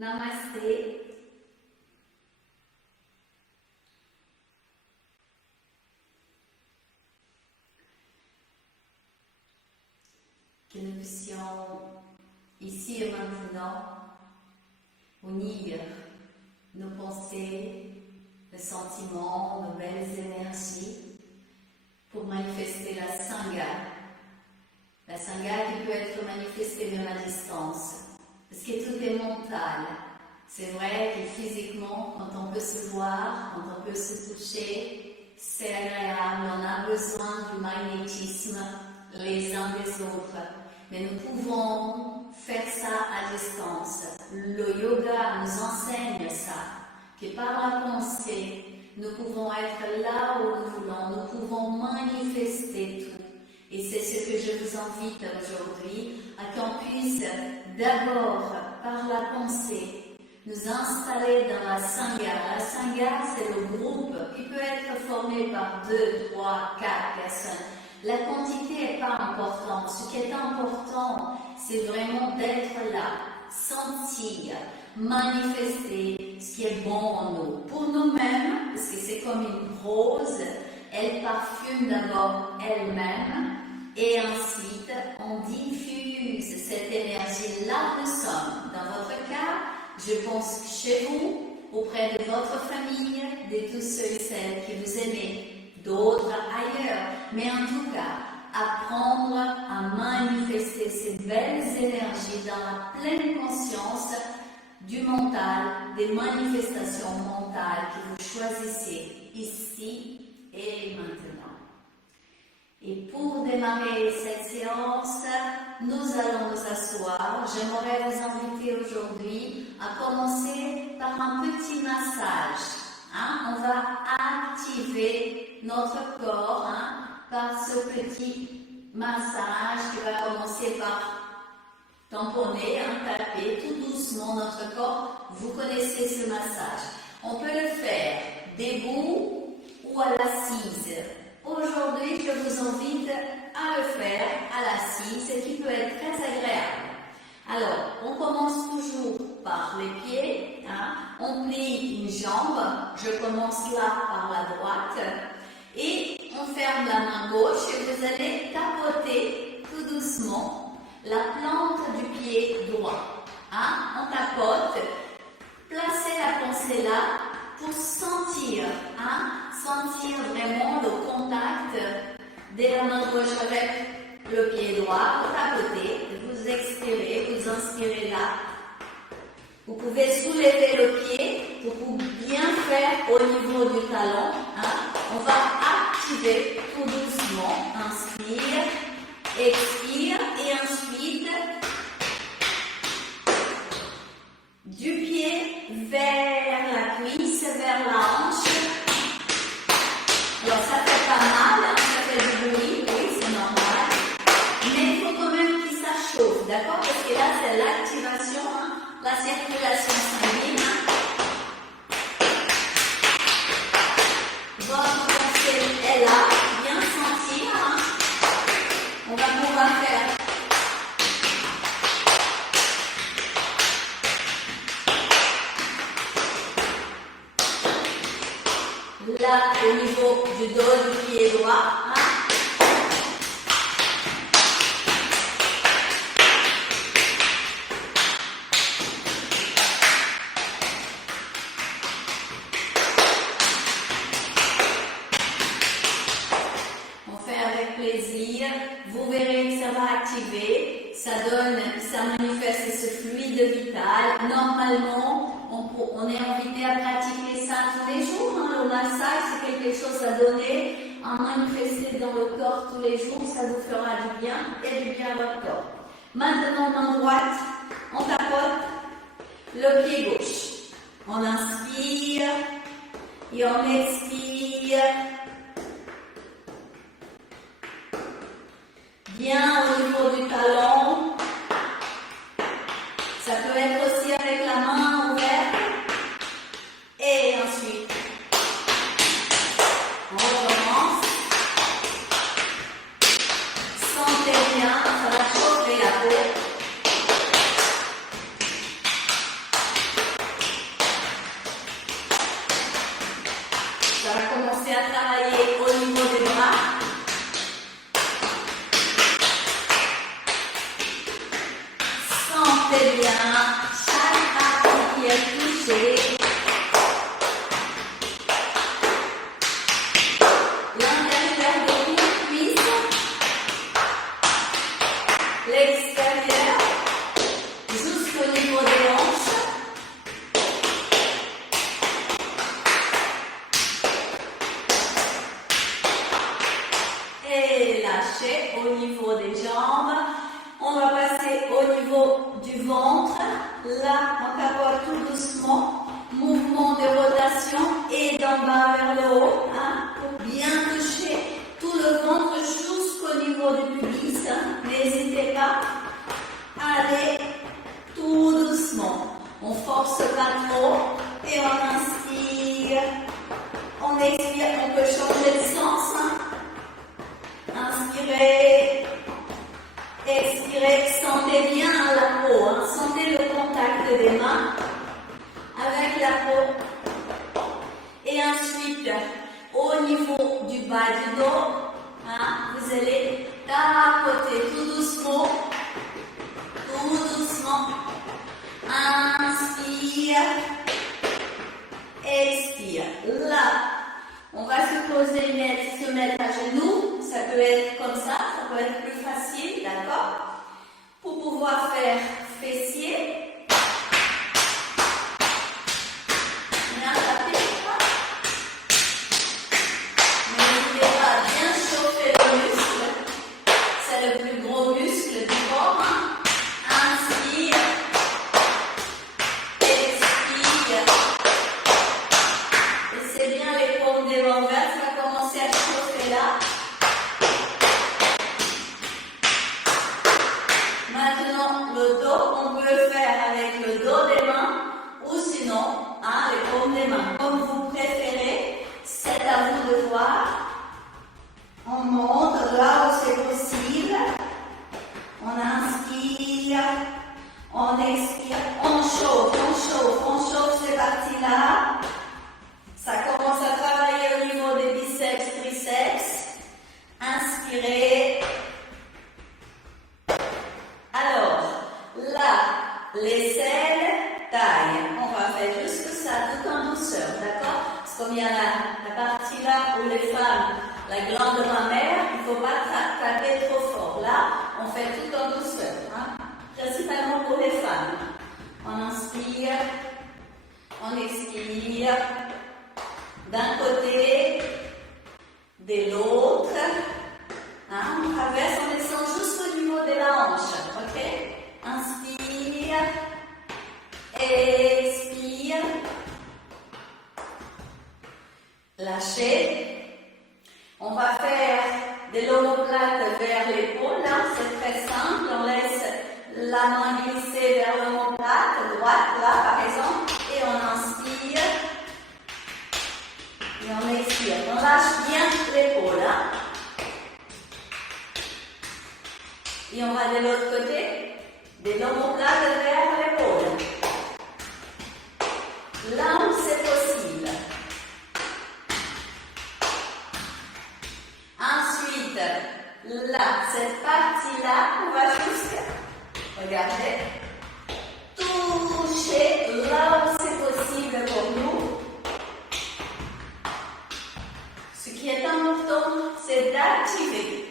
Namasté. Que nous puissions, ici et maintenant, unir nos pensées, nos sentiments, nos belles énergies pour manifester la Sangha. La Sangha qui peut être manifestée même à distance. Parce que tout est mental. C'est vrai que physiquement, quand on peut se voir, quand on peut se toucher, c'est agréable. On a besoin du magnétisme les uns des autres. Mais nous pouvons faire ça à distance. Le yoga nous enseigne ça. Que par la pensée, nous pouvons être là où nous voulons. Nous pouvons manifester tout. Et c'est ce que je vous invite aujourd'hui, à qu'on puisse d'abord, par la pensée, nous installer dans la Sangha. La Sangha, c'est le groupe qui peut être formé par 2, 3, 4 personnes. La quantité n'est pas importante. Ce qui est important, c'est vraiment d'être là, sentir, manifester ce qui est bon en nous. Pour nous-mêmes, parce que c'est comme une rose, elle parfume d'abord elle-même et ensuite on diffuse cette énergie là où nous sommes. Dans votre cas, je pense chez vous, auprès de votre famille, de tous ceux et celles qui vous aimez, d'autres ailleurs. Mais en tout cas, apprendre à manifester ces belles énergies dans la pleine conscience du mental, des manifestations mentales que vous choisissez ici et maintenant. Et pour démarrer cette séance, nous allons nous asseoir. J'aimerais vous inviter aujourd'hui à commencer par un petit massage. On va activer notre corps par ce petit massage qui va commencer par tamponner, taper tout doucement notre corps. Vous connaissez ce massage. On peut le faire debout ou à l'assise. Aujourd'hui, je vous invite à le faire à l'assise, ce qui peut être très agréable. Alors, on commence toujours par les pieds. On plie une jambe. Je commence là par la droite. Et on ferme la main gauche et vous allez tapoter tout doucement la plante du pied droit. On tapote. Placez la pensée là pour sentir, sentir vraiment le contact de la main gauche avec le pied droit. Vous tapotez, vous expirez, vous inspirez là. Vous pouvez soulever le pied pour bien faire au niveau du talon. On va activer tout doucement. Inspire, expire et ensuite du pied vers la cuisse, vers la hanche. Alors ça fait pas mal, ça fait du bruit, oui c'est normal. Mais il faut quand même que ça chauffe, d'accord? Parce que là c'est l'activation, la circulation sanguine. Votre pensée est là, bien sentir. On va pouvoir faire là au niveau du dos du pied droit. On fait avec plaisir. Vous verrez que ça va activer. Ça manifeste ce fluide vital. Normalement, on est invité à pratiquer ça tous les jours. Le massage, c'est quelque chose à donner, à manifester dans le corps tous les jours. Ça vous fera du bien et du bien à votre corps. Maintenant, main droite, on tapote le pied gauche. On inspire et on expire. Bien au niveau du talon. Ça peut être aussi avec la main ouverte. Et ensuite, on recommence. Sentez bien, ça va chauffer la peau. commencer à travailler au niveau des bras. Sentez bien chaque partie qui est touchée. L'intérieur des cuisses, l'extérieur, jusqu'au niveau des hanches. Et lâchez au niveau des jambes. On va passer au niveau du ventre. Là, on tapote tout doucement. Mouvement de rotation et d'en bas vers le haut. Pour bien toucher tout le ventre jusqu'au niveau du pubis. N'hésitez pas. Allez, tout doucement. On force pas trop. Et on inspire. On expire. On peut changer de sens. Inspirez. Expirez, sentez bien la peau, sentez le contact des mains avec la peau. Et ensuite, au niveau du bas du dos, vous allez tapoter tout doucement. Inspire, expire. Là, on va se mettre à genoux. Ça peut être comme ça peut être plus facile, d'accord? Pour pouvoir faire fessier. Bien taper. N'hésitez pas à bien chauffer le muscle. C'est le plus gros muscle du corps. Inspire. Expire. Et c'est bien les paumes des mains ouvertes. Ça va commencer à chauffer là. Maintenant, le dos, on peut le faire avec le dos des mains ou sinon, les paumes des mains. Comme vous préférez, c'est à vous de voir. On monte là où c'est possible. On inspire, on expire, on chauffe ces parties-là. Ça commence à travailler au niveau des biceps, triceps. Inspirez. Alors, là, l'aisselle, taille. On va faire juste ça tout en douceur, d'accord? Parce comme il y a la partie là où les femmes, la glande mammaire, il ne faut pas taper trop fort. Là, on fait tout en douceur, principalement pour les femmes. On inspire, on expire, d'un côté, de l'autre. On traverse, on descend jusqu'au niveau de la hanche, ok? Inspire, expire, lâchez. On va faire de l'omoplate vers l'épaule, c'est très simple. On laisse la main glisser vers l'omoplate, droite, là par exemple, et on inspire, et on expire. On lâche bien l'épaule, Et on va de l'autre côté, de l'omoplate vers l'épaule. Là où c'est possible. Ensuite, là, cette partie-là, on va juste, regardez, toucher là où c'est possible pour nous. Ce qui est important, c'est d'activer.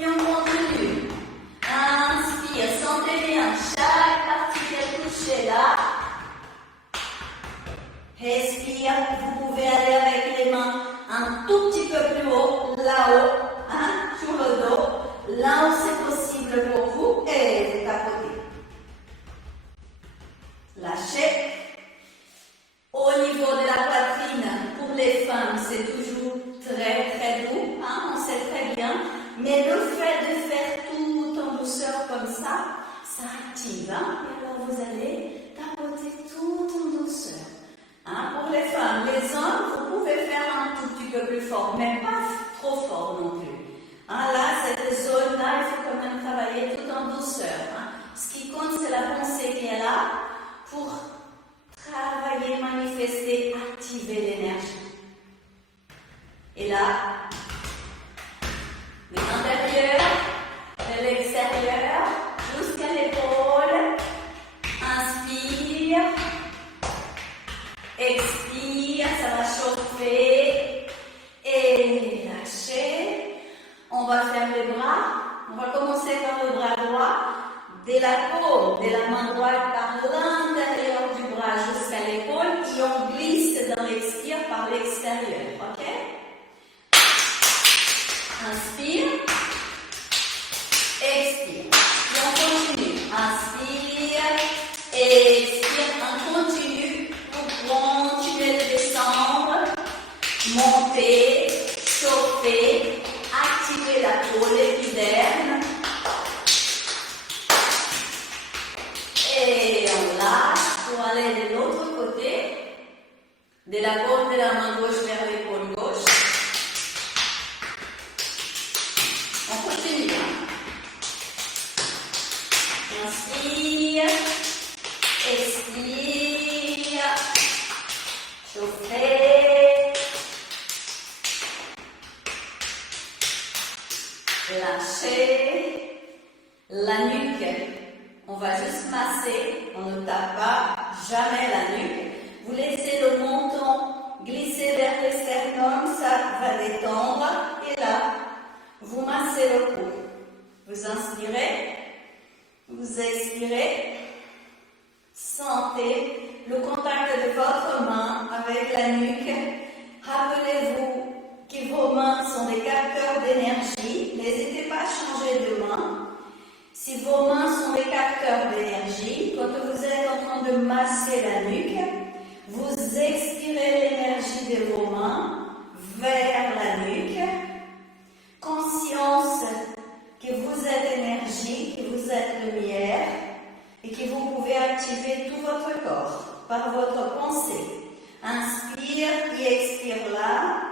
Et on continue. Inspire, sentez bien chaque partie qui est touchée là. Respire, vous pouvez aller avec les mains un tout petit peu plus haut, là-haut, sur le dos, là où c'est possible pour vous, et vous tapotez. Lâchez. Au niveau de la poitrine, pour les femmes, c'est toujours très très doux, on sait très bien. Mais le fait de faire tout en douceur comme ça active. Et alors vous allez tapoter tout en douceur. Pour les femmes, les hommes, vous pouvez faire un tout petit peu plus fort, mais pas trop fort non plus. Là, cette zone-là, il faut quand même travailler tout en douceur. Ce qui compte, c'est la pensée qui est là pour travailler de la paume de la main droite par l'intérieur du bras jusqu'à l'épaule et on glisse dans l'expire par l'extérieur. Ok? Inspire. Expire. Et on continue. Inspire. Expire. On continue pour continuer de descendre. Monter. Chauffer. Activer la peau, l'épiderme. Et on lâche pour aller de l'autre côté. De la paume de la main gauche vers l'épaule gauche. On continue. Inspire. Expire. Chauffer. Lâchez. La nuque. On va juste masser. On ne tape pas jamais la nuque. Vous laissez le menton glisser vers le sternum. Ça va détendre. Et là, vous massez le cou. Vous inspirez. Vous expirez. Sentez le contact de votre main avec la nuque. Rappelez-vous que vos mains sont des capteurs d'énergie. N'hésitez pas à changer de main. Si vos mains sont des capteurs d'énergie, quand vous êtes en train de masser la nuque, vous expirez l'énergie de vos mains vers la nuque. Conscience que vous êtes énergie, que vous êtes lumière et que vous pouvez activer tout votre corps par votre pensée. Inspire et expire là.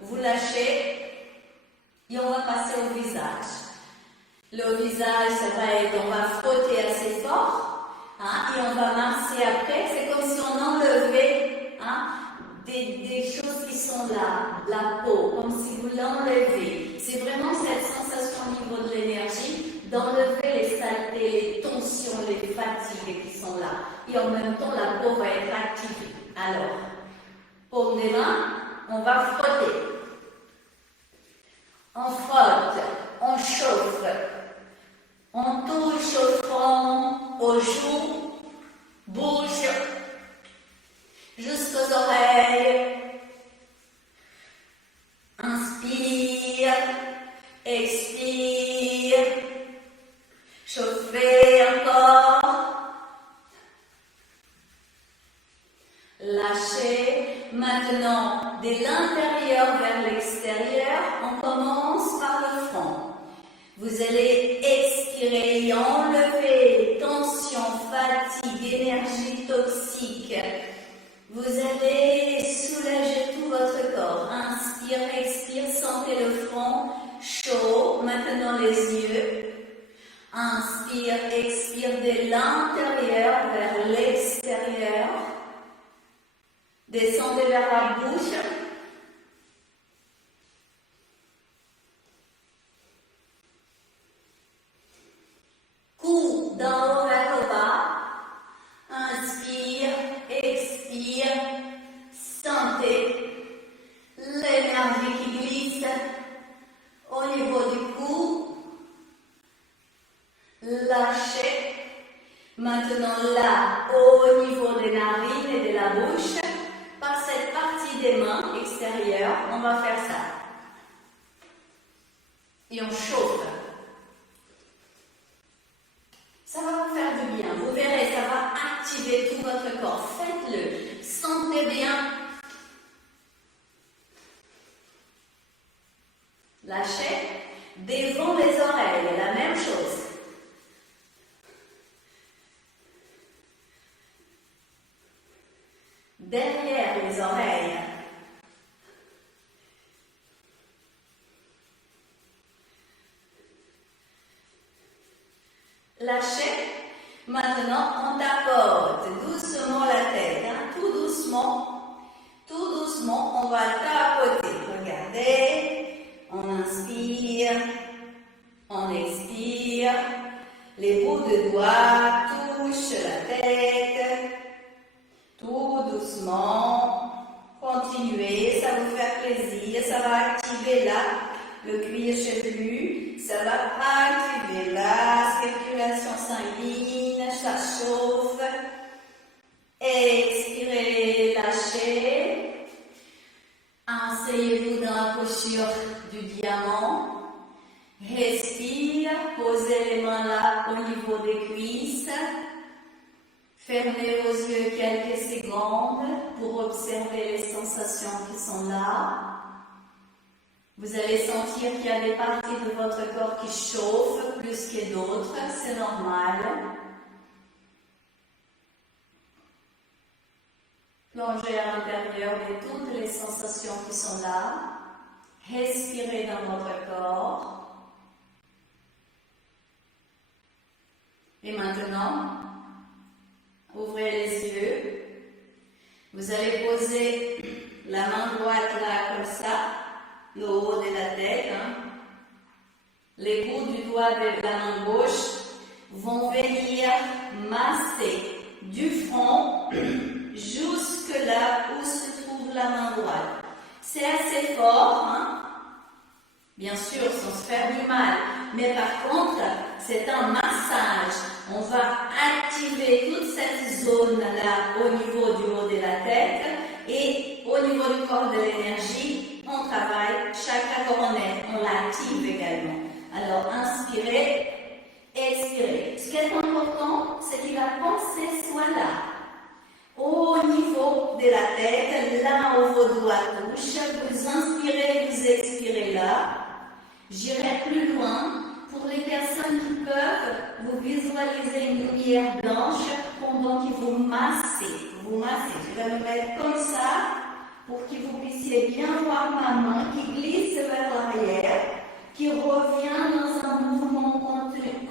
Vous lâchez et on va passer au visage. Le visage, ça va être, on va frotter assez fort et on va masser après. C'est comme si on enlevait des choses qui sont là, la peau, comme si vous l'enlevez. C'est vraiment cette sensation au niveau de l'énergie d'enlever les saletés, les tensions, les fatigues qui sont là. Et en même temps, la peau va être activée. Alors, paume des mains, on va frotter. On frotte, on chauffe. On touche au front, aux joues, bouche, jusqu'aux oreilles. Inspire, expire, chauffez encore. Lâchez. Maintenant, de l'intérieur vers l'extérieur, on commence par le front. Vous allez expirer et enlever tension, fatigue, énergie toxique. Vous allez soulager tout votre corps. Inspire, expire, sentez le front chaud. Maintenant les yeux. Inspire, expire de l'intérieur vers l'extérieur. Descendez vers la bouche. Cou d'en haut vers le bas. Inspire, expire. Sentez l'énergie qui glisse au niveau du cou. Lâchez. Maintenant là, au niveau des narines et de la bouche, par cette partie des mains extérieures, on va faire ça. Et on chauffe. Ça va vous faire du bien. Vous verrez, ça va activer tout votre corps. Faites-le. Sentez bien. Lâchez. Devant les oreilles, la même chose. Derrière les oreilles. Lâchez. Maintenant, on tapote doucement la tête. Tout doucement. Tout doucement, on va tapoter. Regardez. On inspire. On expire. Les bouts de doigts touchent la tête. Tout doucement. Continuez. Ça vous fait plaisir. Ça va activer là le cuir chevelu. Ça va activer la circulation sanguine, ça chauffe. Expirez, lâchez. Asseyez-vous dans la posture du diamant. Respire, posez les mains là au niveau des cuisses. Fermez vos yeux quelques secondes pour observer les sensations qui sont là. Vous allez sentir qu'il y a des parties de votre corps qui chauffent plus que d'autres, c'est normal. Plongez à l'intérieur de toutes les sensations qui sont là. Respirez dans votre corps. Et maintenant, ouvrez les yeux. Vous allez poser la main droite là comme ça, le haut de la tête. Les bouts du doigt de la main gauche vont venir masser du front jusque là où se trouve la main droite. C'est assez fort, bien sûr, sans se faire du mal. Mais par contre, c'est un massage. On va activer toute cette zone-là au niveau du haut de la tête et au niveau du corps de l'énergie, on travaille chakra coronaire, on l'active également. Alors, inspirez, expirez. Ce qui est important, c'est que la pensée soit là. Au niveau de la tête, là où vos doigts touchent, vous inspirez, vous expirez là. J'irai plus loin. Pour les personnes qui peuvent, vous visualisez une lumière blanche pendant que vous massez. Vous massez. Je vais me mettre comme ça pour que vous puissiez bien voir ma main qui glisse vers l'arrière, qui revient dans un mouvement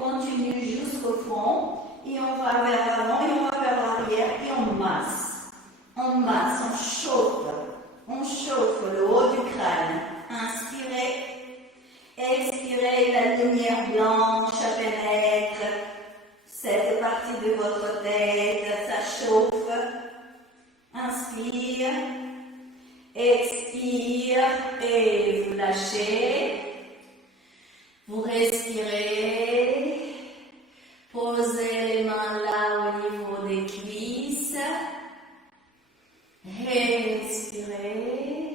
continu jusqu'au fond. Et on va vers l'avant et on va vers l'arrière et on masse. On masse, on chauffe. On chauffe le haut du crâne. Inspirez. Expirez, la lumière blanche pénètre cette partie de votre tête, ça chauffe. Inspire, expire et vous lâchez. Vous respirez, posez les mains là au niveau des cuisses. Respirez.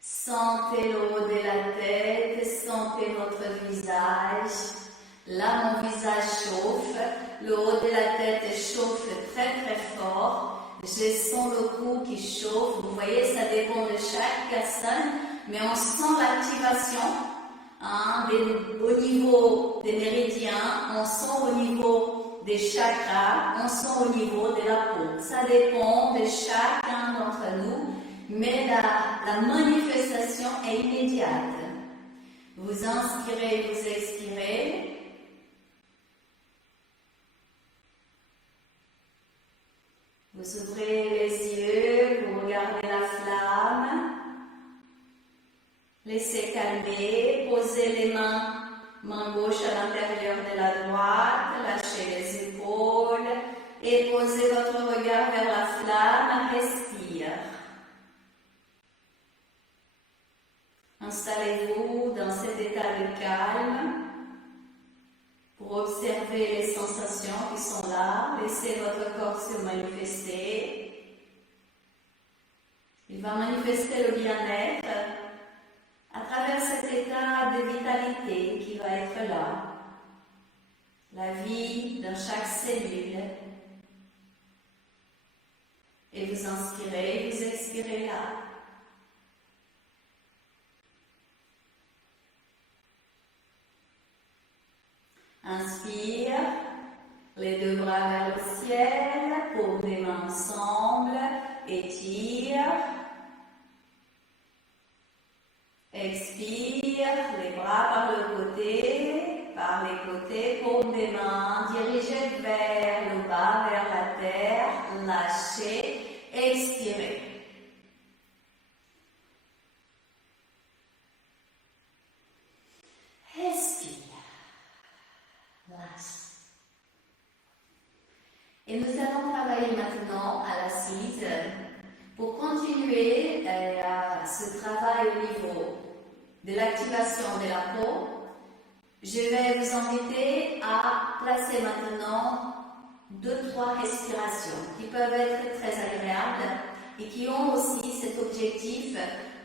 Sentez le haut de la tête, sentez votre visage. Là, mon visage chauffe. Le haut de la tête chauffe très très fort. Je sens le cou qui chauffe. Vous voyez, ça dépend de chaque personne. Mais on sent l'activation au niveau des méridiens. On sent au niveau des chakras. On sent au niveau de la peau. Ça dépend de chacun d'entre nous. Mais la manifestation est immédiate. Vous inspirez, vous expirez. Vous ouvrez les yeux, vous regardez la flamme. Laissez calmer, posez les main gauche à l'intérieur de la droite, lâchez les épaules et posez votre regard vers la flamme, respire. Installez-vous dans cet état de calme pour observer les sensations qui sont là. Laissez votre corps se manifester. Il va manifester le bien-être à travers cet état de vitalité qui va être là. La vie dans chaque cellule. Et vous inspirez, vous expirez là. Inspire, les deux bras vers le ciel, paume des mains ensemble, étire. Expire, les bras par les côtés, paume des mains, dirigez vers le bas, vers la terre, lâchez, expirez. Respire. Et nous allons travailler maintenant à la suite pour continuer ce travail au niveau de l'activation de la peau, Je vais vous inviter à placer maintenant 2-3 respirations qui peuvent être très agréables et qui ont aussi cet objectif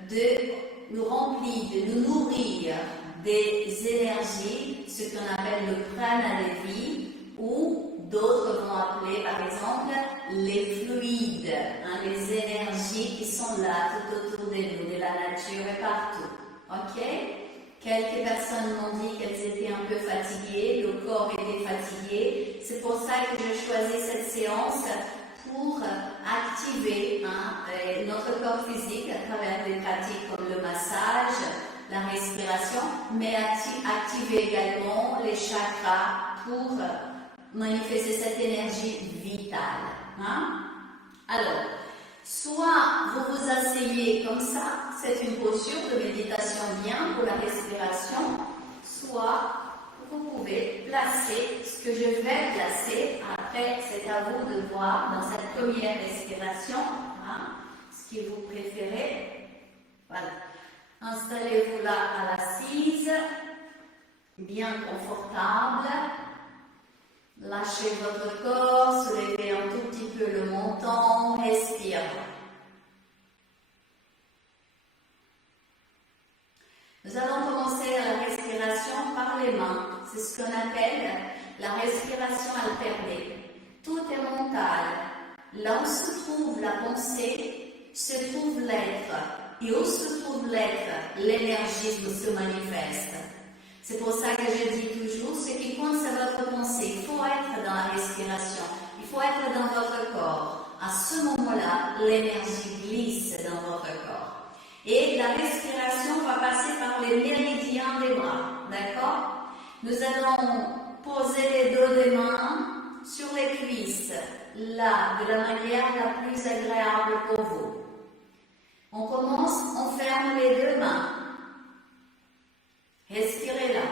de nous remplir, de nous nourrir des énergies, ce qu'on appelle le prana devi, ou d'autres vont appeler par exemple les fluides, les énergies qui sont là tout autour de nous, de la nature et partout. Ok? Quelques personnes m'ont dit qu'elles étaient un peu fatiguées, le corps était fatigué. C'est pour ça que j'ai choisi cette séance pour activer notre corps physique à travers des pratiques comme le massage, la respiration, mais activer également les chakras pour manifester cette énergie vitale. Alors, soit vous vous asseyez comme ça, c'est une posture de méditation bien pour la respiration, soit vous pouvez placer ce que je vais placer. Après, c'est à vous de voir dans cette première respiration ce que vous préférez. Voilà. Installez-vous là à l'assise, bien confortable. Lâchez votre corps, soulevez un tout petit peu le menton, respirez. Nous allons commencer la respiration par les mains. C'est ce qu'on appelle la respiration alternée. Tout est mental. Là où se trouve la pensée, se trouve l'être. Et où se trouve l'être, l'énergie se manifeste. C'est pour ça que je dis toujours, ce qui compte, c'est votre pensée. Il faut être dans la respiration. Il faut être dans votre corps. À ce moment-là, l'énergie glisse dans votre corps. Et la respiration va passer par les méridiens des bras. D'accord? Nous allons poser les dos des mains sur les cuisses. Là, de la manière la plus agréable pour vous. On commence, on ferme les deux mains. Respirez là.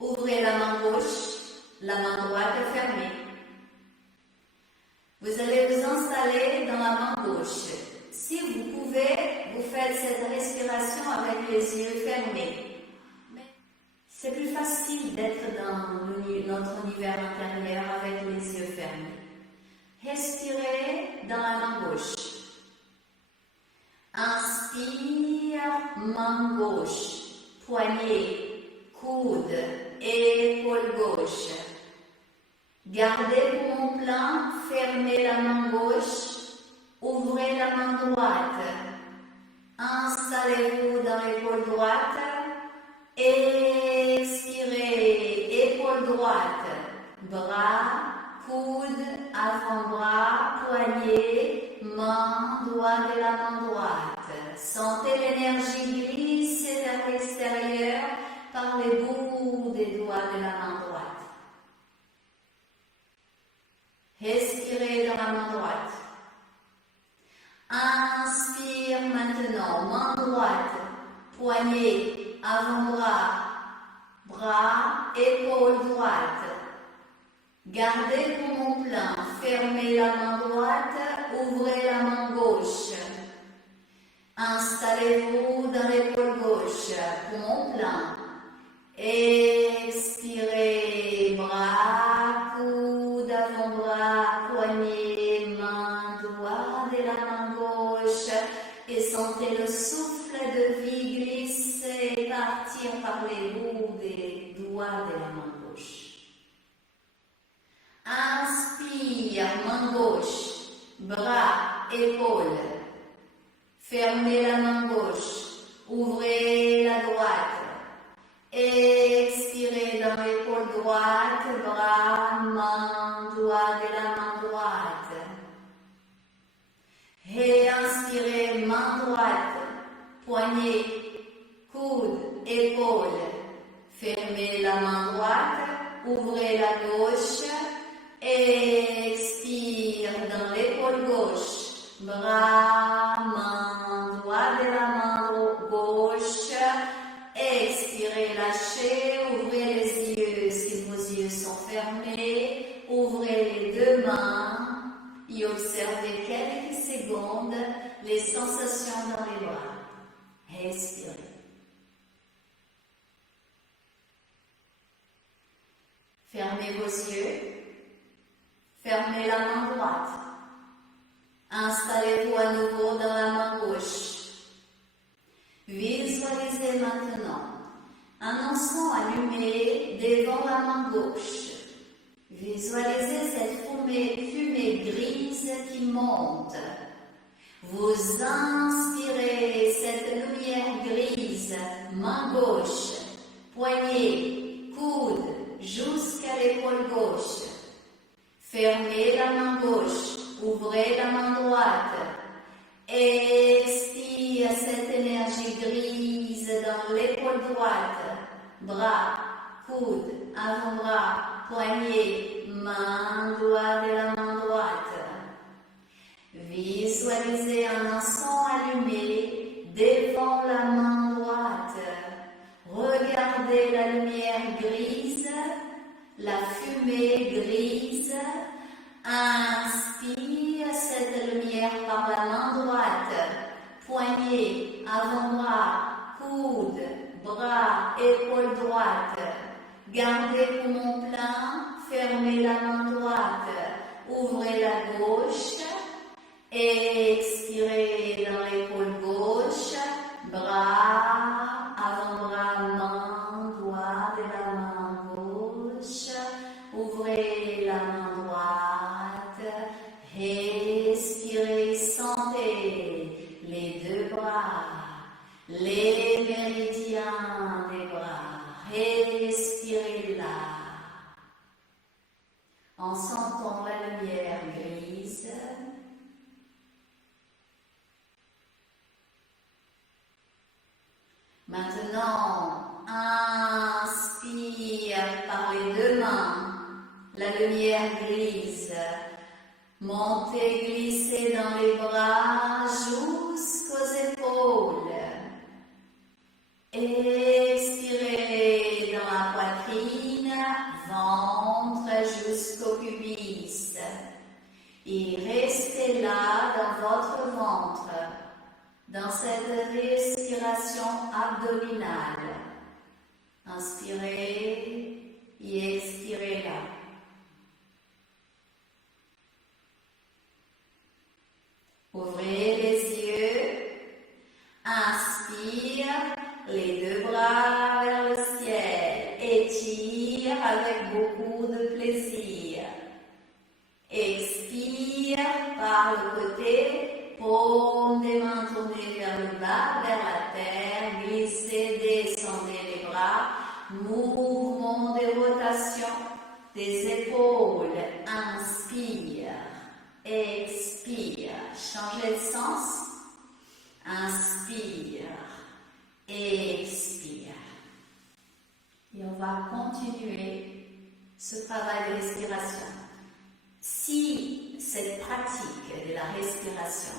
Ouvrez la main gauche, la main droite est fermée. Vous allez vous installer dans la main gauche. Si vous pouvez, vous faites cette respiration avec les yeux fermés. C'est plus facile d'être dans notre univers intérieur avec les yeux fermés. Respirez dans la main gauche. Inspire, main gauche, poignet, coude, épaule gauche. Gardez poumon plein, fermez la main gauche, ouvrez la main droite. Installez-vous dans l'épaule droite, expirez, épaule droite, bras, coude, avant-bras, poignet, main, doigt de la main droite. Sentez l'énergie glisser vers l'extérieur par les bouts des doigts de la main droite. Respirez dans la main droite. Inspire maintenant, main droite, poignet, avant-bras, bras, épaule droite. Gardez poumon plein, fermez la main droite, ouvrez la main gauche. Installez-vous dans l'épaule gauche, poumon plein. Expirez, bras, coude, avant-bras, poignet, main, doigt de la main gauche. Et sentez le souffle de vie glisser et partir par les bouts des doigts de la main gauche. Inspire, main gauche, bras, épaule. Fermez la main gauche, ouvrez la droite. Expirez dans l'épaule droite, bras, main, doigt de la main droite. Et inspirez, main droite, poignet, coude, épaule. Fermez la main droite, ouvrez la gauche. Expire dans l'épaule gauche, bras, main, doigt de la main gauche. Expirez, lâchez, ouvrez les yeux si vos yeux sont fermés. Ouvrez les deux mains et observez quelques secondes les sensations dans les bras. Respirez. Fermez vos yeux. Fermez la main droite. Installez-vous à nouveau dans la main gauche. Visualisez maintenant un encens allumé devant la main gauche. Visualisez cette fumée grise qui monte. Vous inspirez cette lumière grise, main gauche, poignet, coude, jusqu'à l'épaule gauche. Fermez la main gauche, ouvrez la main droite. Expire cette énergie grise dans l'épaule droite, bras, coude, avant-bras, poignet, main, doigt de la main droite. Visualisez un encens allumé devant la main droite. Regardez la lumière grise, la fumée grise. Inspire cette lumière par la main droite. Poignet, avant-bras, coude, bras, épaule droite. Gardez poumon plein, fermez la main droite. Ouvrez la gauche. Expirez dans l'épaule gauche, bras, avant-bras, main, doigt de la main gauche. Ouvrez la main droite, respirez, sentez les deux bras, les méridiens des bras. Respirez là, en sentant la lumière grise. Maintenant, inspire par les deux mains, la lumière grise. Montez, glissez dans les bras jusqu'aux épaules. Expirez dans la poitrine, ventre jusqu'au pubis. Et restez là dans votre ventre, dans cette respiration abdominale. Inspirez et expirez là. Ouvrez les yeux. Inspire, les deux bras vers le ciel. Étire avec beaucoup de plaisir. Expire par le côté. Paume des mains tournées vers le bas, vers la terre, glissez, descendez les bras, mouvement de rotation des épaules, inspire, expire, changez de sens, inspire, expire. Et on va continuer ce travail de respiration. Si cette pratique de la respiration,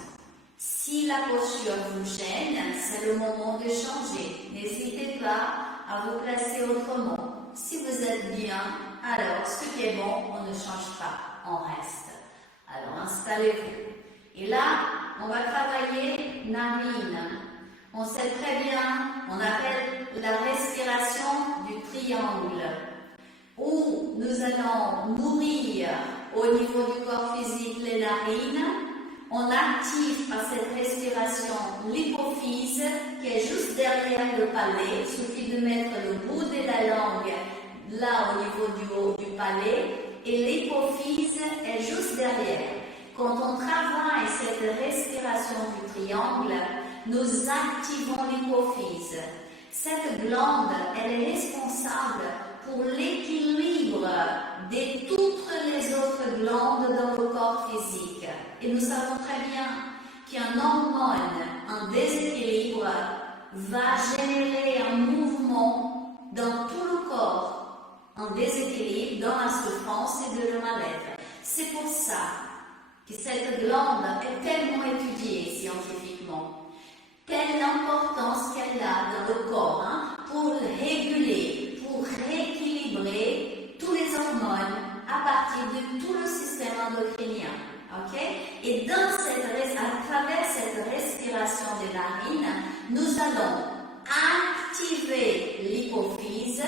si la posture vous gêne, c'est le moment de changer. N'hésitez pas à vous placer autrement. Si vous êtes bien, alors ce qui est bon, on ne change pas, on reste. Alors installez-vous. Et là, on va travailler narine. On sait très bien, on appelle la respiration du triangle, où nous allons nourrir au niveau du corps physique les narines. On active par cette respiration l'hypophyse qui est juste derrière le palais. Il suffit de mettre le bout de la langue là au niveau du haut du palais et l'hypophyse est juste derrière. Quand on travaille cette respiration du triangle, nous activons l'hypophyse. Cette glande, elle est responsable pour l'équilibre de toutes les autres glandes dans le corps physique. Et nous savons très bien qu'un hormone en déséquilibre va générer un mouvement dans tout le corps, en déséquilibre, dans la souffrance et de le mal-être. C'est pour ça que cette glande est tellement étudiée scientifiquement. Telle l'importance qu'elle a dans le corps pour réguler, pour rééquilibrer tous les hormones à partir de tout le système endocrinien. Okay? Et à travers cette respiration des narines, nous allons activer l'hypophyse,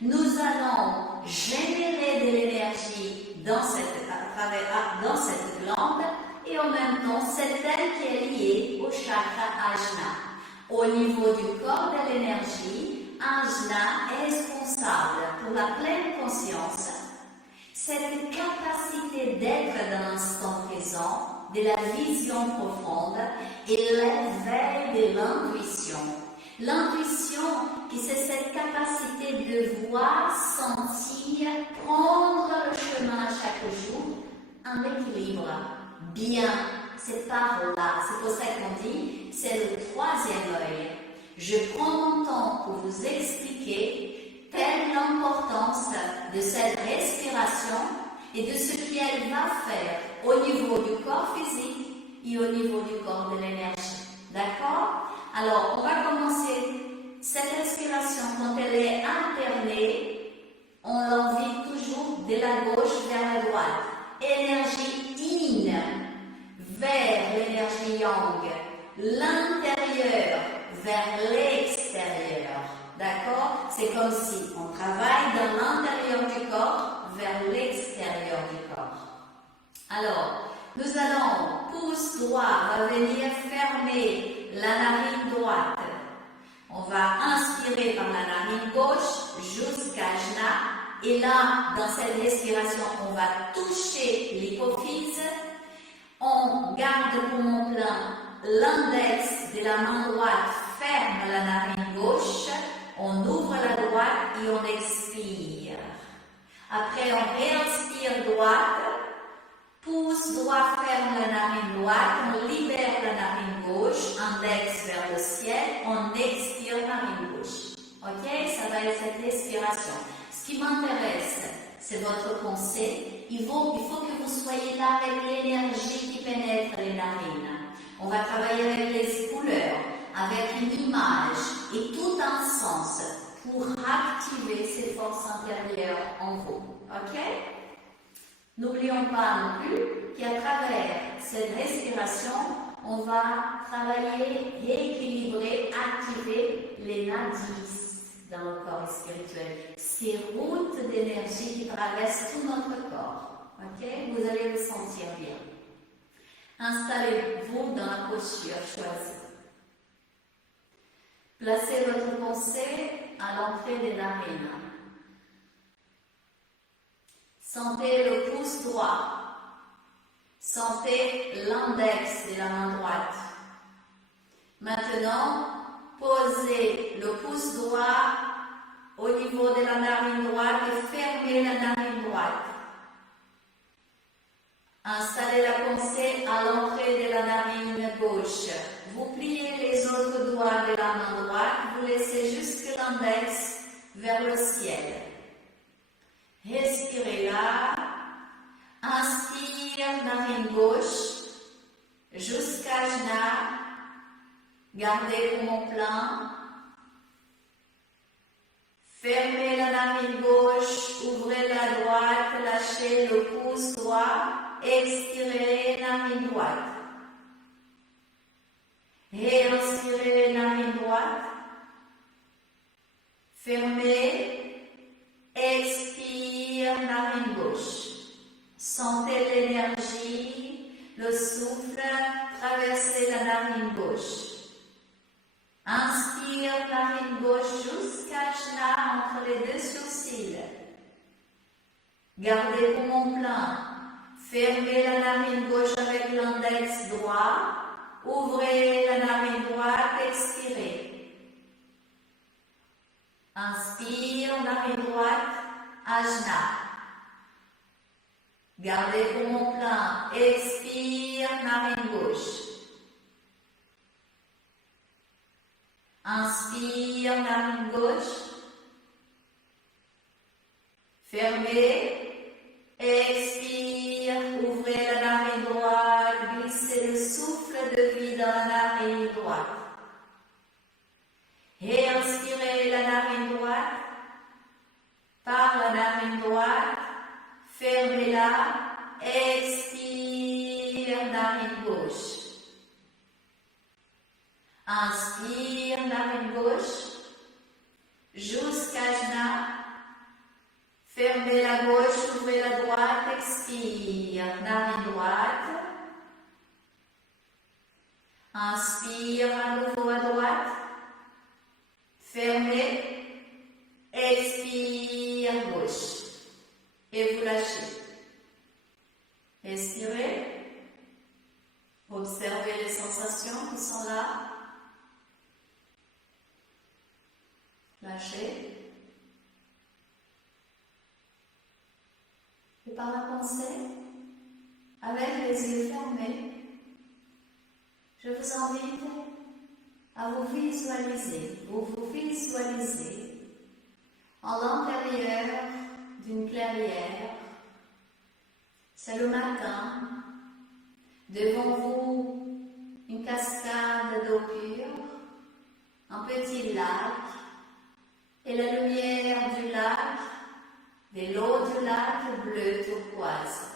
nous allons générer de l'énergie dans dans cette glande et en même temps c'est elle qui est liée au chakra Ajna. Au niveau du corps de l'énergie, Ajna est responsable pour la pleine conscience, cette capacité d'être dans l'instant présent, de la vision profonde et l'éveil de l'intuition. L'intuition, c'est cette capacité de voir, sentir, prendre le chemin chaque jour en équilibre. Bien, cette parole-là, c'est pour ça qu'on dit, c'est le troisième œil. Je prends mon temps pour vous expliquer telle l'importance de cette respiration et de ce qu'elle va faire au niveau du corps physique et au niveau du corps de l'énergie. D'accord? Alors, on va commencer cette respiration quand elle est alternée. On l'envie toujours de la gauche vers la droite. Énergie in vers l'énergie yang. L'intérieur vers l'extérieur. D'accord? C'est comme si on travaille dans l'intérieur du corps vers l'extérieur du corps. Alors, nous allons, pouce droit va venir fermer la narine droite. On va inspirer par la narine gauche jusqu'à Ajna. Et là, dans cette respiration, on va toucher l'hypophyse. On garde le poumon plein. L'index de la main droite ferme la narine gauche. On ouvre la droite et on expire. Après, on réinspire droite. Pouce droit ferme la narine droite, on libère la narine gauche, index vers le ciel, on expire narine gauche. Ok? Ça va être cette respiration. Ce qui m'intéresse, c'est votre pensée. Il faut que vous soyez là avec l'énergie qui pénètre les narines. On va travailler avec les couleurs, avec une image et tout un sens pour activer ces forces intérieures en vous. Ok? N'oublions pas non plus qu'à travers cette respiration, on va travailler, rééquilibrer, activer les nadis dans le corps spirituel. Ces routes d'énergie qui traversent tout notre corps. Ok? Vous allez vous sentir bien. Installez-vous dans la posture choisie. Placez votre pensée à l'entrée des narines. Sentez le pouce droit. Sentez l'index de la main droite. Maintenant, posez le pouce droit au niveau de la narine droite et fermez la narine droite. Installez la pensée à l'entrée de la narine gauche. Vous pliez les autres doigts de la main droite, vous laissez juste l'index vers le ciel. Respirez là. Inspire, narine gauche, jusqu'à Ajna. Gardez poumon plein. Fermez la narine gauche, ouvrez la droite, lâchez le pouce droit, expirez, narine droite. Réinspirez, narine droite. Fermez, expire, narine gauche. Sentez l'énergie, le souffle traverser la narine gauche. Inspire, narine gauche jusqu'à Ajna entre les deux sourcils. Gardez poumon plein. Fermez la narine gauche avec l'index droit. Ouvrez la narine droite, expirez. Inspire, narine droite, Ajna. Gardez poumon plein. Expire, narine gauche. Inspire, narine gauche. Fermez. Expire. Ouvrez la narine droite. Glissez le souffle de vie dans la narine droite. Réinspirez la narine droite. Par la narine droite. Fermez-la. Expire, narine gauche. Inspire, narine gauche. Jusqu'à Ajna. Fermez expire, narine droite. Inspire à nouveau à droite. Fermez. Expire gauche. Et vous lâchez. Respirez. Observez les sensations qui sont là. Lâchez. Et par la pensée, avec les yeux fermés, je vous invite à vous visualiser. Vous vous visualisez en l'intérieur d'une clairière. C'est le matin. Devant vous, une cascade d'eau pure, un petit lac, et la lumière du lac, de l'eau du lac bleu turquoise.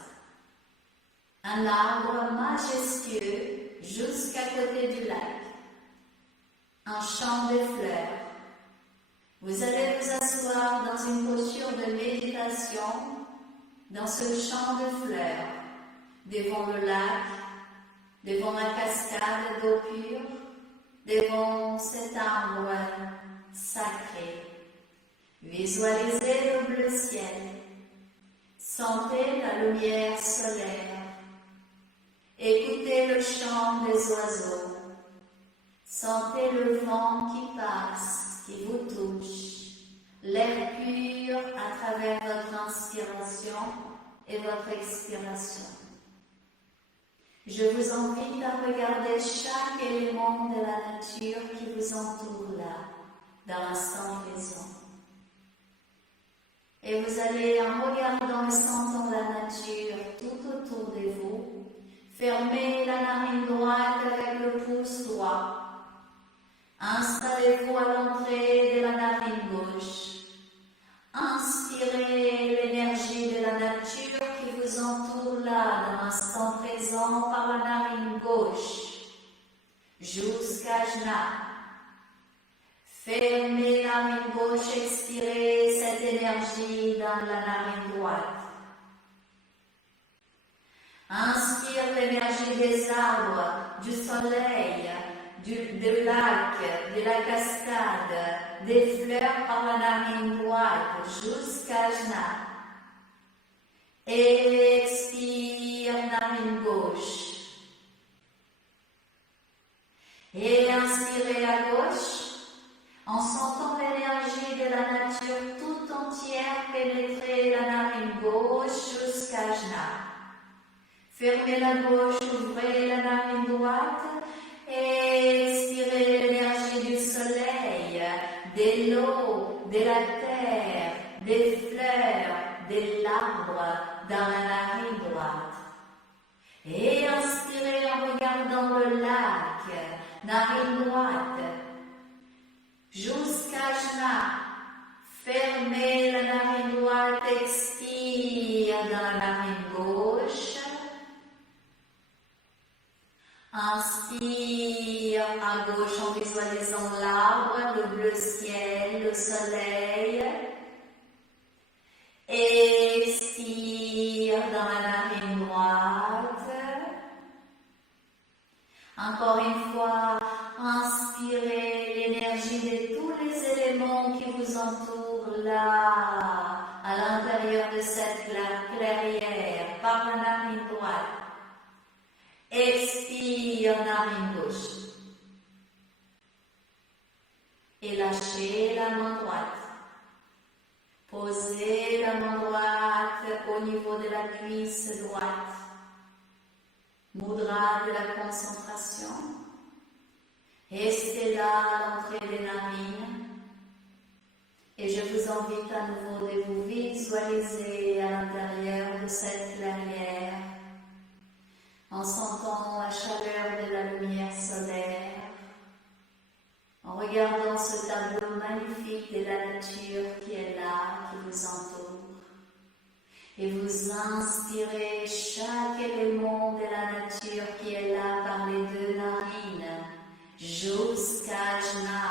Un arbre majestueux jusqu'à côté du lac. Un champ de fleurs. Vous allez vous asseoir dans une posture de méditation dans ce champ de fleurs, devant le lac, devant la cascade d'eau pure, devant cet arbre sacré. Visualisez le bleu ciel. Sentez la lumière solaire. Écoutez le chant des oiseaux. Sentez le vent qui passe, qui vous touche. L'air pur à travers votre inspiration et votre expiration. Je vous invite à regarder chaque élément de la nature qui vous entoure là, dans l'instant présent. Et vous allez, en regardant et sentant la nature tout autour de vous, fermer la narine droite avec le pouce droit. Installez-vous à l'entrée de la narine gauche. Inspirez l'énergie de la nature qui vous entoure là, dans l'instant présent, par la narine gauche, jusqu'à Jna. Fermez la narine gauche, expirez cette énergie dans la narine droite. Inspire l'énergie des arbres, du soleil, du lac, de la cascade, des fleurs par la narine droite jusqu'à Jna. Expire narine gauche. Et inspirez à gauche en sentant l'énergie de la nature tout entière pénétrer la narine gauche jusqu'à Jna. Fermez la gauche, ouvrez la narine droite. Expirez l'énergie du soleil, de l'eau, de la terre, des fleurs, de l'arbre dans la narine droite. Et inspirez en regardant le lac, narine droite, jusqu'à Jna. Fermez la narine droite, expire dans la narine gauche. Inspire à gauche en visualisant l'arbre, le bleu ciel, le soleil. Expire dans la narine droite. Encore une fois, inspirez l'énergie de tous les éléments qui vous entourent là, à l'intérieur de cette clairière, par la narine droite. Expire narine gauche. Et lâchez la main droite. Posez la main droite au niveau de la cuisse droite. Mudra de la concentration. Restez là à l'entrée des narines. Et je vous invite à nouveau de vous visualiser à l'intérieur de cette clairière, en sentant la chaleur de la lumière solaire, en regardant ce tableau magnifique de la nature qui est là, qui vous entoure. Et vous inspirez chaque élément de la nature qui est là par les deux narines, jusqu'à Jna.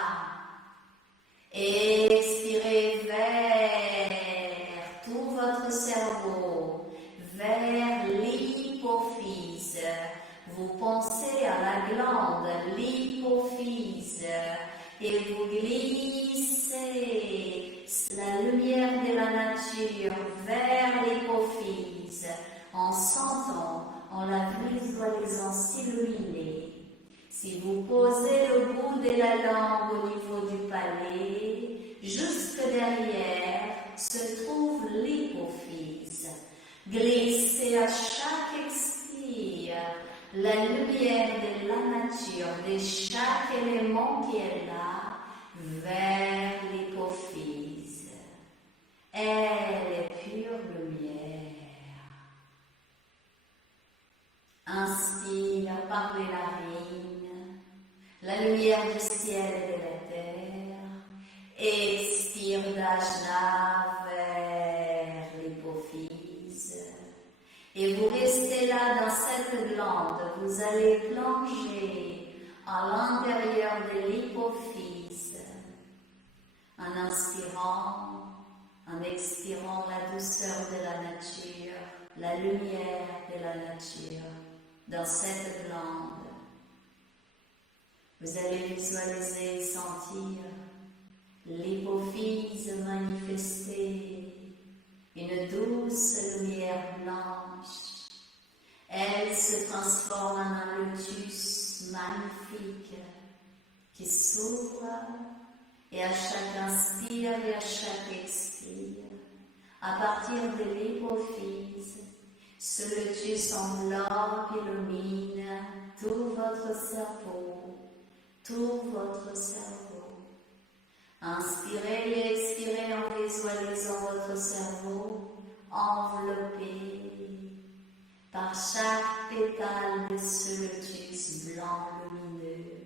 Et expirez vers tout votre cerveau, vers nature vers l'hypophyse, en sentant, en la visualisant s'illuminer. Si vous posez le bout de la langue au niveau du palais, juste derrière se trouve l'hypophyse. Glissez à chaque expire la lumière de la nature, de chaque élément qui est là, vers l'hypophyse. Elle est pure lumière. Inspire par les narines, la lumière du ciel et de la terre. Expire d'ajna vers l'hypophyse. Et vous restez là dans cette glande. Vous allez plonger à l'intérieur de l'hypophyse. En inspirant, en expirant la douceur de la nature, la lumière de la nature dans cette glande. Vous allez visualiser et sentir l'hypophyse manifester une douce lumière blanche. Elle se transforme en un lotus magnifique qui s'ouvre et à chaque inspire et à chaque expire, à partir de l'hypophyse, ce lotus enveloppe, illumine tout votre cerveau, tout votre cerveau. Inspirez et expirez en visualisant votre cerveau enveloppé par chaque pétale de ce lotus blanc lumineux.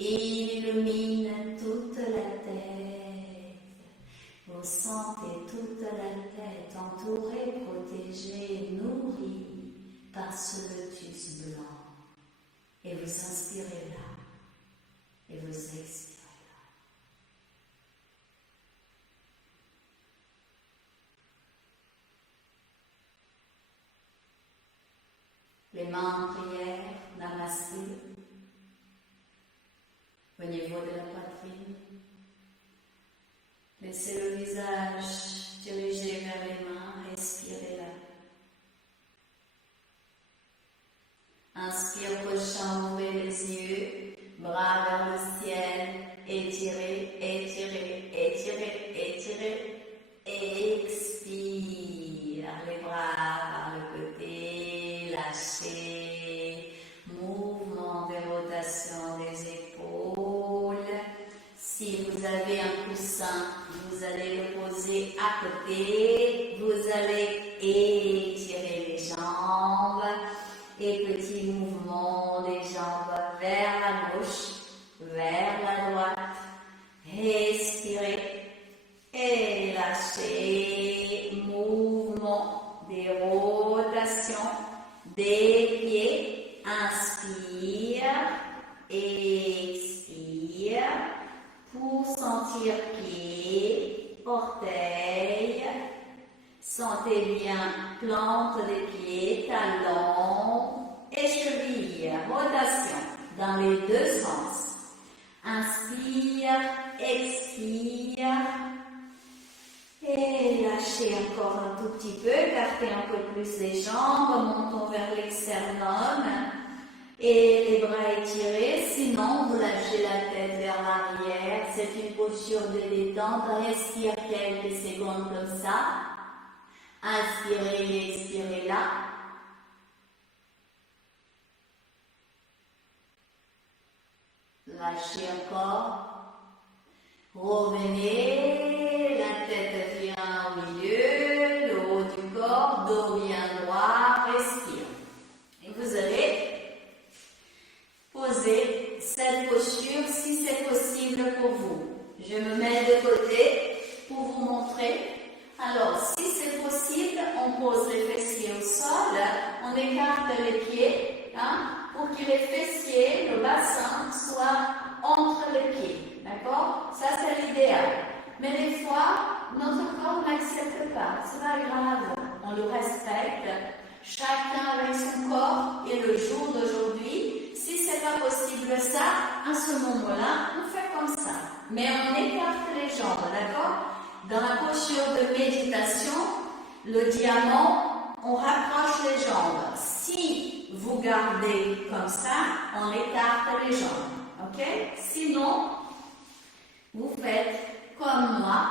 Il illumine toute la tête. Vous sentez toute la tête entourée, protégée, nourrie par ce lotus blanc. Et vous inspirez là. Et vous expirez. Les mains en prière, namasté, au niveau de la poitrine. Laissez le visage dirigé vers les mains, respirez là. Inspire, prochain, ouvrez les yeux, bras vers le ciel, étirez, étirez, étirez, étirez, expire, les bras vers le côté, lâchez, mouvement de rotation des épaules. Si vous avez un coussin, vous allez le poser à côté, vous allez étirer les jambes et petit mouvement des jambes vers la gauche, vers la droite. Respirez et lâchez, mouvement des rotations des pieds. Inspire, expire pour sentir pieds, orteils. Sentez bien plante des pieds, talons et chevilles. Rotation dans les deux sens. Inspire, expire. Et lâchez encore un tout petit peu, écartez un peu plus les jambes, montons vers l'externum et les bras étirés, sinon vous lâchez la tête vers l'arrière, c'est une posture de détente, respire quelques secondes comme ça, inspirez et expirez là. Lâchez encore, revenez, la tête vient au milieu, le haut du corps, dos bien droit, respire. Et vous allez poser cette posture si c'est possible pour vous. Je me mets de côté pour vous montrer. Alors, si c'est possible, on pose les fessiers au sol, on écarte les pieds pour que les fessiers, le bassin, soient entre les pieds. D'accord? Ça, c'est l'idéal. Mais des fois, notre corps n'accepte pas. C'est pas grave. On le respecte. Chacun avec son corps. Et le jour d'aujourd'hui, si c'est pas possible ça, à ce moment-là, on fait comme ça. Mais on écarte les jambes, d'accord? dans la posture de méditation, le diamant, on rapproche les jambes. Si vous gardez comme ça, on écarte les jambes. Ok? Sinon, vous faites comme moi.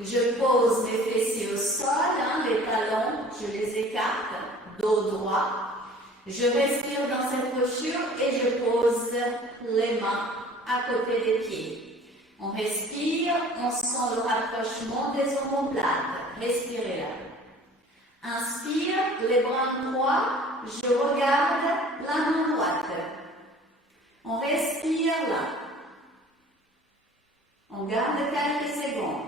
Je pose mes fessiers au sol, les talons, je les écarte, dos droit. Je respire dans cette posture et je pose les mains à côté des pieds. On respire, on sent le rapprochement des omoplates. Respirez là. Inspire, les bras droits, je regarde la main droite. On respire là. On garde quelques secondes.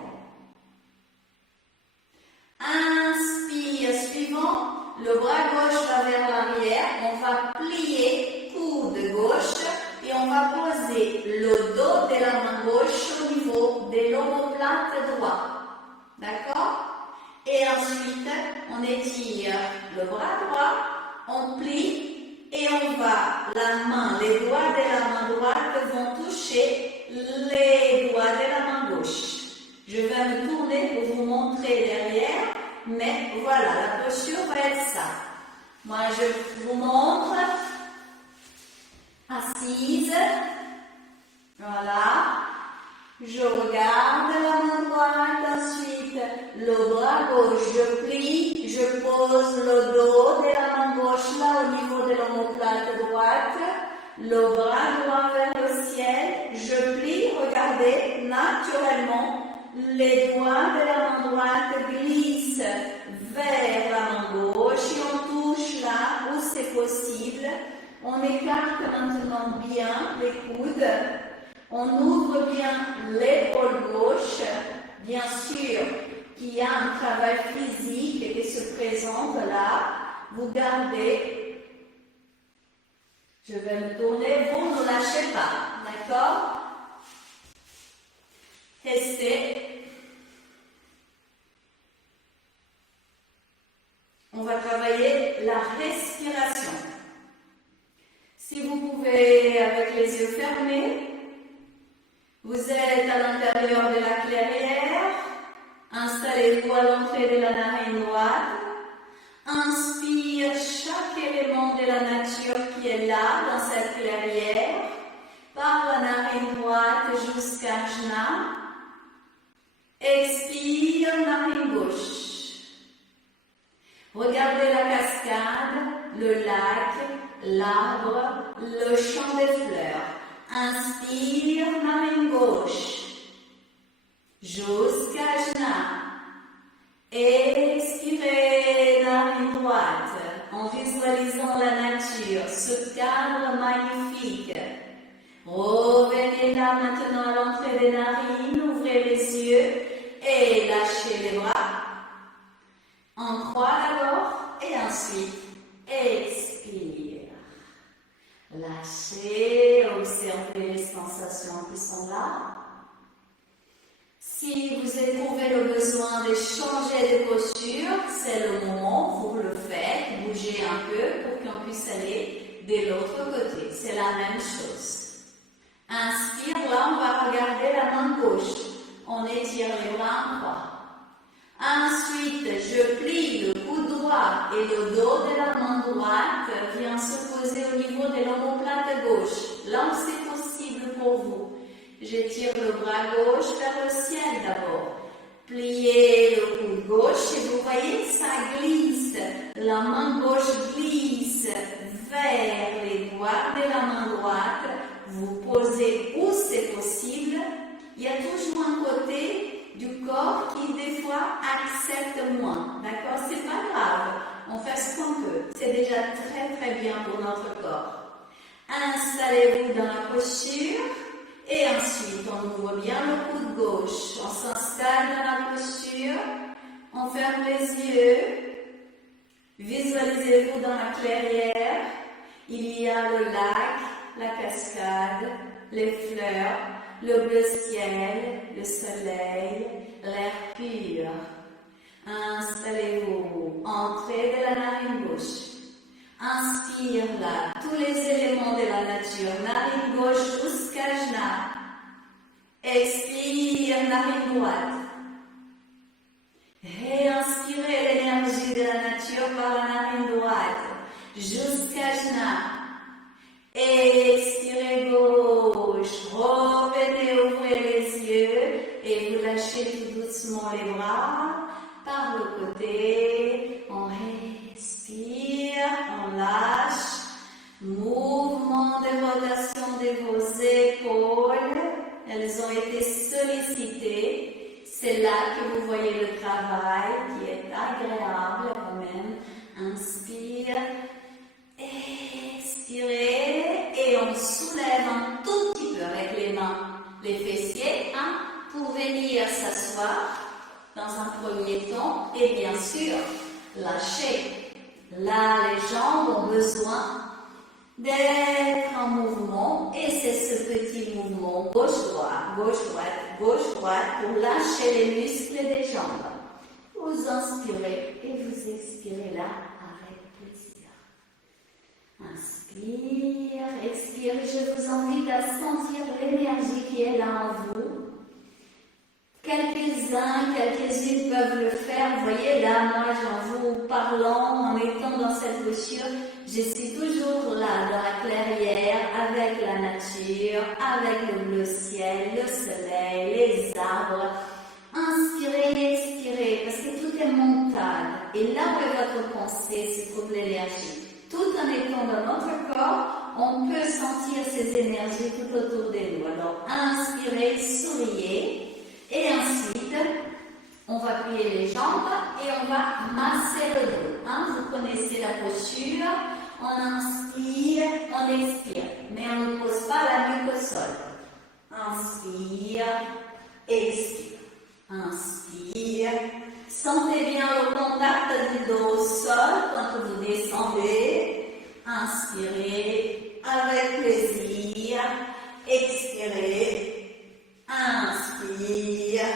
Inspire, suivant, le bras gauche va vers l'arrière, on va plier coude gauche et on va poser le dos de la main gauche au niveau de l'omoplate droit. D'accord? Et ensuite, on étire le bras droit, on plie et on va, les doigts de la main droite vont toucher les doigts de la main gauche. Je vais me tourner pour vous montrer derrière, mais voilà, la posture va être ça. Moi, je vous montre. Assise. Voilà. Je regarde la main droite, ensuite le bras gauche, je plie, je pose le dos de la main gauche là au niveau de l'omoplate droite, le bras droit vers le ciel, je plie, regardez, naturellement, les doigts de la main droite glissent vers la main gauche et on touche là où c'est possible. On écarte maintenant bien les coudes. On ouvre bien l'épaule gauche. Bien sûr qu'il y a un travail physique qui se présente là. Vous gardez. Je vais me tourner, vous ne lâchez pas. D'accord? Restez. On va travailler la respiration. Si vous pouvez, avec les yeux fermés, vous êtes à l'intérieur de la clairière, installez-vous à l'entrée de la narine droite, inspire chaque élément de la nature qui est là, dans cette clairière, par la narine droite jusqu'à Ajna, expire narine gauche. Regardez la cascade, le lac, l'arbre, le champ des fleurs. Inspire, narine gauche, jusqu'à Ajna. Expirez, narine droite, en visualisant la nature, ce cadre magnifique. Revenez là maintenant à l'entrée des narines, ouvrez les yeux et lâchez les bras. En croix d'abord et ensuite expire. Lâchez, observez les sensations qui sont là. Si vous éprouvez le besoin de changer de posture, c'est le moment, vous le faites, bougez un peu pour qu'on puisse aller de l'autre côté. C'est la même chose. Inspire, là on va regarder la main gauche. On étire les bras en croix. Ensuite, je plie le coude droit et le dos de la main droite vient se poser au niveau de l'omoplate gauche. Là où c'est possible pour vous. J'étire le bras gauche vers le ciel d'abord. Pliez le coude gauche et vous voyez, ça glisse. La main gauche glisse vers les doigts de la main droite. Vous posez où c'est possible. Il y a toujours un côté du corps qui des fois accepte moins. D'accord? C'est pas grave. On fait ce qu'on peut. C'est déjà très très bien pour notre corps. Installez-vous dans la posture. Et ensuite, on ouvre bien le coude gauche. On s'installe dans la posture. On ferme les yeux. Visualisez-vous dans la clairière. Il y a le lac, la cascade, les fleurs, le bleu ciel, le soleil, l'air pur. Installez-vous. Entrez de la narine gauche. Inspire là, tous les éléments de la nature, narine gauche jusqu'à Ajna. Expire, narine droite. jusqu'à genou. Expirez gauche, revenez ouvrir les yeux et vous lâchez tout doucement les bras par le côté. On respire, on lâche. Mouvement de rotation de vos épaules. Elles ont été sollicitées. C'est là que vous voyez le travail qui est agréable quand même. Inspire. Expirez et on soulève un tout petit peu avec les mains les fessiers pour venir s'asseoir dans un premier temps et bien sûr lâcher. Là, les jambes ont besoin d'être en mouvement et c'est ce petit mouvement gauche-droite, gauche-droite, gauche-droite pour lâcher les muscles des jambes. Vous inspirez et vous expirez là avec plaisir. Inspire, expire, je vous invite à sentir l'énergie qui est là en vous. Quelques-uns, quelques-unes peuvent le faire. Vous voyez là, moi, en vous parlant, en étant dans cette posture, je suis toujours là, dans la clairière, avec la nature, avec le bleu ciel, le soleil, les arbres. Inspirez, expirez, parce que tout est mental. Et là où est votre pensée se trouve l'énergie. Tout en étant dans notre corps, on peut sentir ces énergies tout autour de nous. Alors, inspirez, souriez. Et ensuite, on va plier les jambes et on va masser le dos. Vous connaissez la posture. On inspire, on expire. Mais on ne pose pas la nuque au sol. Inspire, expire. Inspire. Sentez bien le contact du dos au sol quand vous descendez. Inspirez avec plaisir. Expirez. Inspire.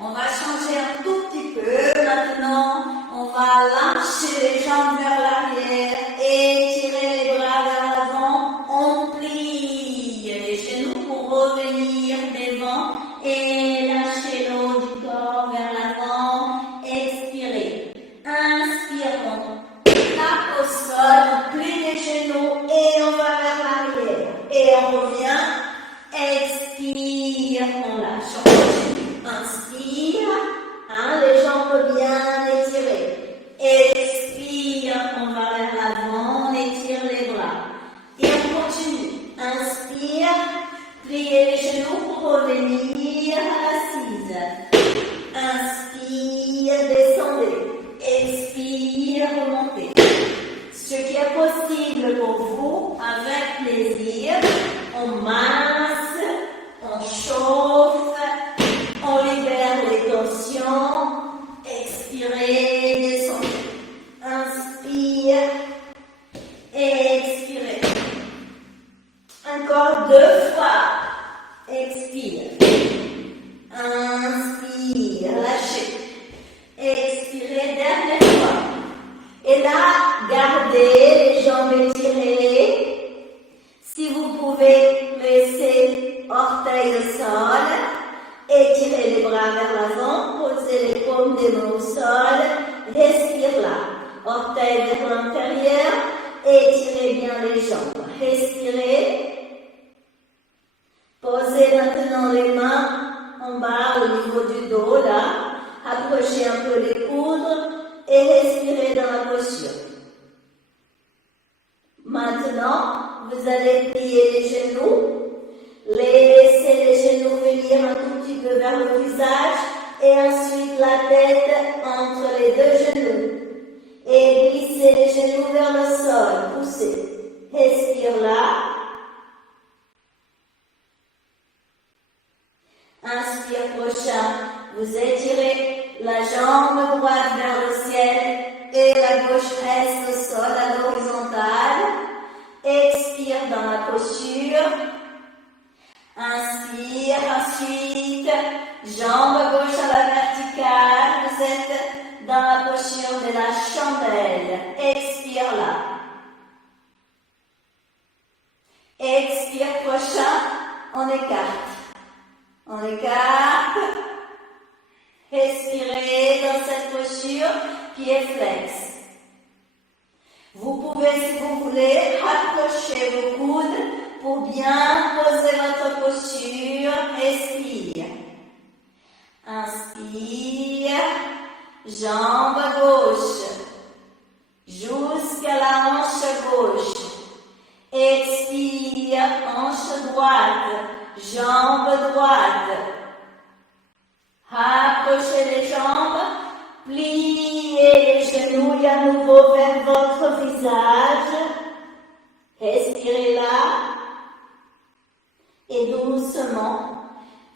On va changer un tout petit peu. Maintenant, on va lâcher les jambes vers l'arrière. Étirer les bras vers l'avant. On plie les genoux pour revenir devant. Et lâcher le haut du corps vers l'avant. Expirez. Inspire. On tape au sol. On plie les genoux. Et on va vers l'arrière. Et on revient. Expire, on lâche, on continue. Inspire, les jambes bien étirées. Expire, on va vers l'avant, on étire les bras. Et on continue. Inspire, pliez les genoux pour revenir à l'assise. Inspire, descendez. Expire, remontez. Ce qui est possible pour vous, avec plaisir, on masse, on chauffe, on libère les tensions. Expirez, descendez. Inspire, expirez. Encore 2 fois. Expire. Inspire, lâchez. Expirez, dernière fois. Et là, gardez les jambes étirées. Si vous pouvez laisser orteils au sol, étirez les bras vers l'avant, posez les paumes des mains au sol, respire là. Orteils vers l'intérieur, étirez bien les jambes. Respirez. Posez maintenant les mains en bas au niveau du dos là. Approchez un peu les coudes et respirez dans la posture. Maintenant, vous allez plier les genoux, laissez les genoux venir un tout petit peu vers le visage et ensuite la tête entre les 2 genoux. Et glissez les genoux vers le sol, poussez. Respire là. Inspire prochain, vous étirez la jambe droite vers le ciel et la gauche reste au sol à l'horizontale. Expire dans la posture. Inspire, ensuite, jambe gauche à la verticale. Vous êtes dans la posture de la chandelle. Expire là. Expire prochain, on écarte. On écarte. Respirez dans cette posture, pied flex. Vous pouvez, si vous voulez, rapprocher vos coudes pour bien poser votre posture. Respire. Inspire. Jambe gauche. Jusqu'à la hanche gauche. Expire. Hanche droite. Jambe droite. Rapprochez les jambes. Pliez les genoux à nouveau vers votre visage. Respirez là. Et doucement,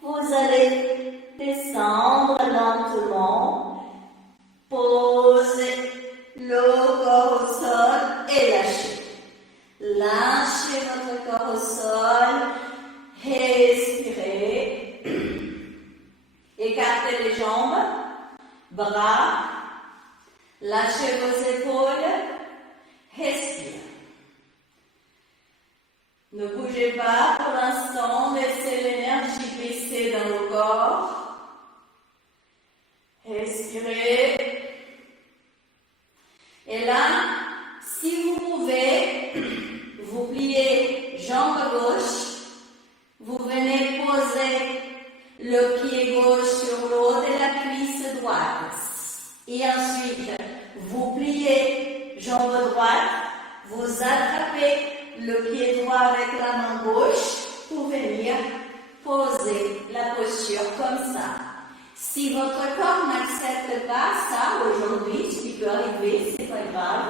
vous allez descendre lentement. Posez le corps au sol et lâchez. Lâchez votre corps au sol. Respirez. Écartez les jambes. Bras, lâchez vos épaules, respire. Ne bougez pas pour l'instant, laissez l'énergie glisser dans le corps. Respirez. Et là, si vous pouvez, vous pliez jambe gauche, vous venez poser le pied gauche sur le haut de la cuisse droite. Et ensuite, vous pliez jambe droite, vous attrapez le pied droit avec la main gauche pour venir poser la posture comme ça. Si votre corps n'accepte pas ça aujourd'hui, ce qui peut arriver, c'est pas grave,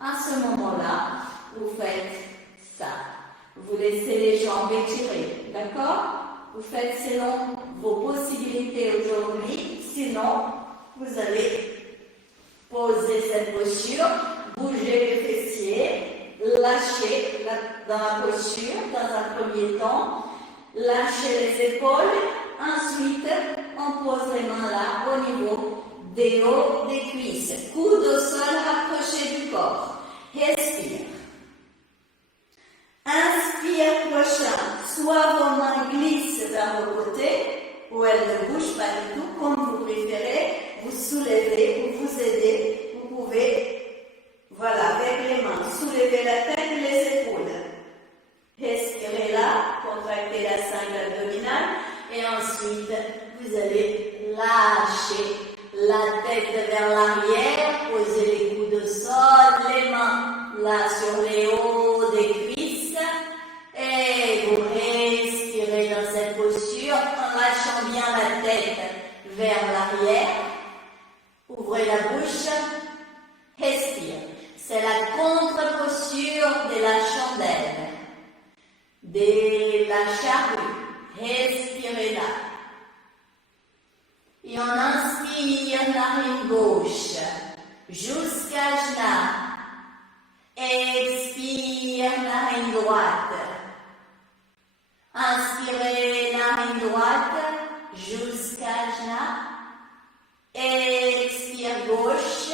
à ce moment-là, vous faites ça. Vous laissez les jambes étirées, d'accord? Vous faites selon vos possibilités aujourd'hui, sinon vous allez poser cette posture, bouger les fessiers, lâcher dans la posture dans un premier temps, lâcher les épaules, ensuite on pose les mains là au niveau des hauts des cuisses, coude au sol rapproché du corps, respire. Inspire prochain, soit vos mains glissent vers le côté, ou elles ne bougent pas du tout, comme vous préférez, vous soulevez, vous vous aidez, vous pouvez, voilà, avec les mains, soulever la tête et les épaules. Respirez là, contractez la cingle abdominale, et ensuite, vous allez lâcher la tête vers l'arrière, poser les coudes au sol, les mains là sur les hauts des cuisses, et vous respirez dans cette posture en lâchant bien la tête vers l'arrière. Ouvrez la bouche, respire. C'est la contre-posture de la chandelle, de la charrue. Respirez là. Et on inspire narine gauche jusqu'à genou. Expire narine droite. Inspirez narine droite jusqu'à genou. Expire gauche.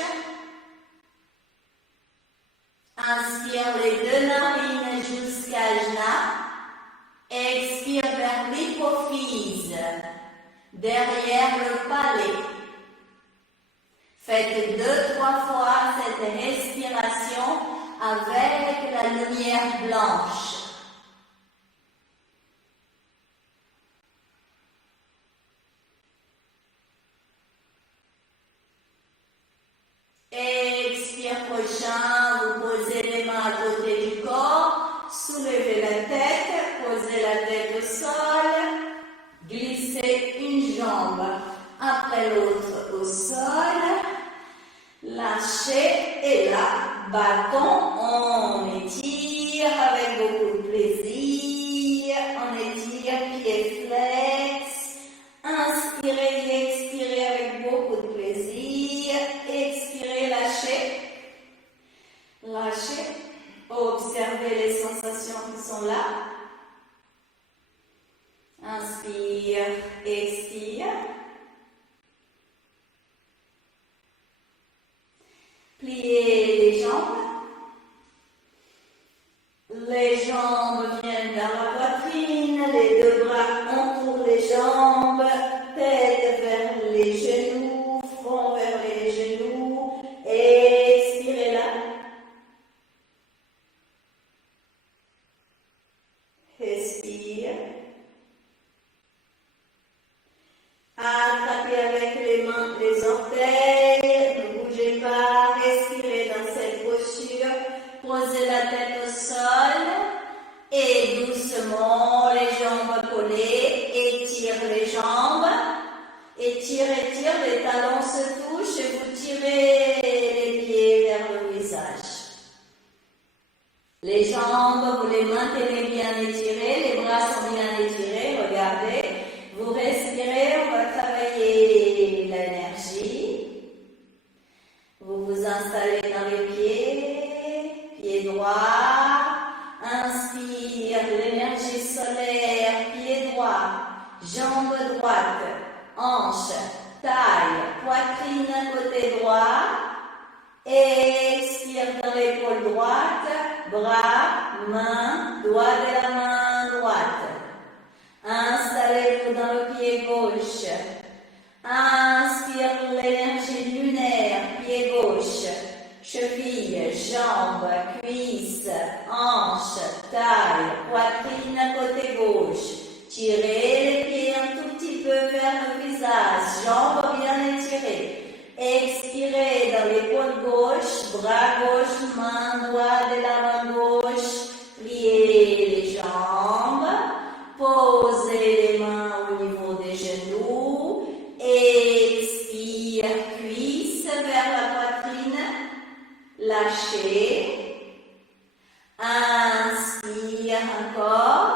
Inspire les deux narines jusqu'à genou. Expire vers l'hypophyse, derrière le palais. Faites 2-3 fois cette respiration avec la lumière blanche. Expire prochain, vous posez les mains à côté du corps, soulevez la tête, posez la tête au sol, glissez une jambe après l'autre au sol, lâchez et là, bâton, on étire avec beaucoup de plaisir, on étire, pied flex, inspirez et expirez avec beaucoup de plaisir, expirez, lâchez, lâchez, observez les sensations qui sont là, inspire, expire. Pliez les jambes. Les jambes viennent vers la poitrine, les deux bras entourent les jambes, tête vers les genoux, front vers les genoux. Expirez là. étirés, les bras sont bien étirés, regardez. Vous respirez, on va travailler l'énergie. Vous vous installez dans les pied droit. Inspire, l'énergie solaire, pied droit, jambe droite, hanche, taille, poitrine côté droit. Expire dans l'épaule droite, bras, main, doigt de la main droite. Installez-vous dans le pied gauche. Inspire l'énergie lunaire, pied gauche, cheville, jambes, cuisses, hanches, taille, poitrine côté gauche. Tirez les pieds un tout petit peu vers le visage, jambes bien étirées. Expirez dans l'épaule gauche, bras gauche, main, doigt de la main gauche. Pliez les jambes, posez les mains au niveau des genoux. Expire, cuisse vers la poitrine. Lâchez. Inspire encore.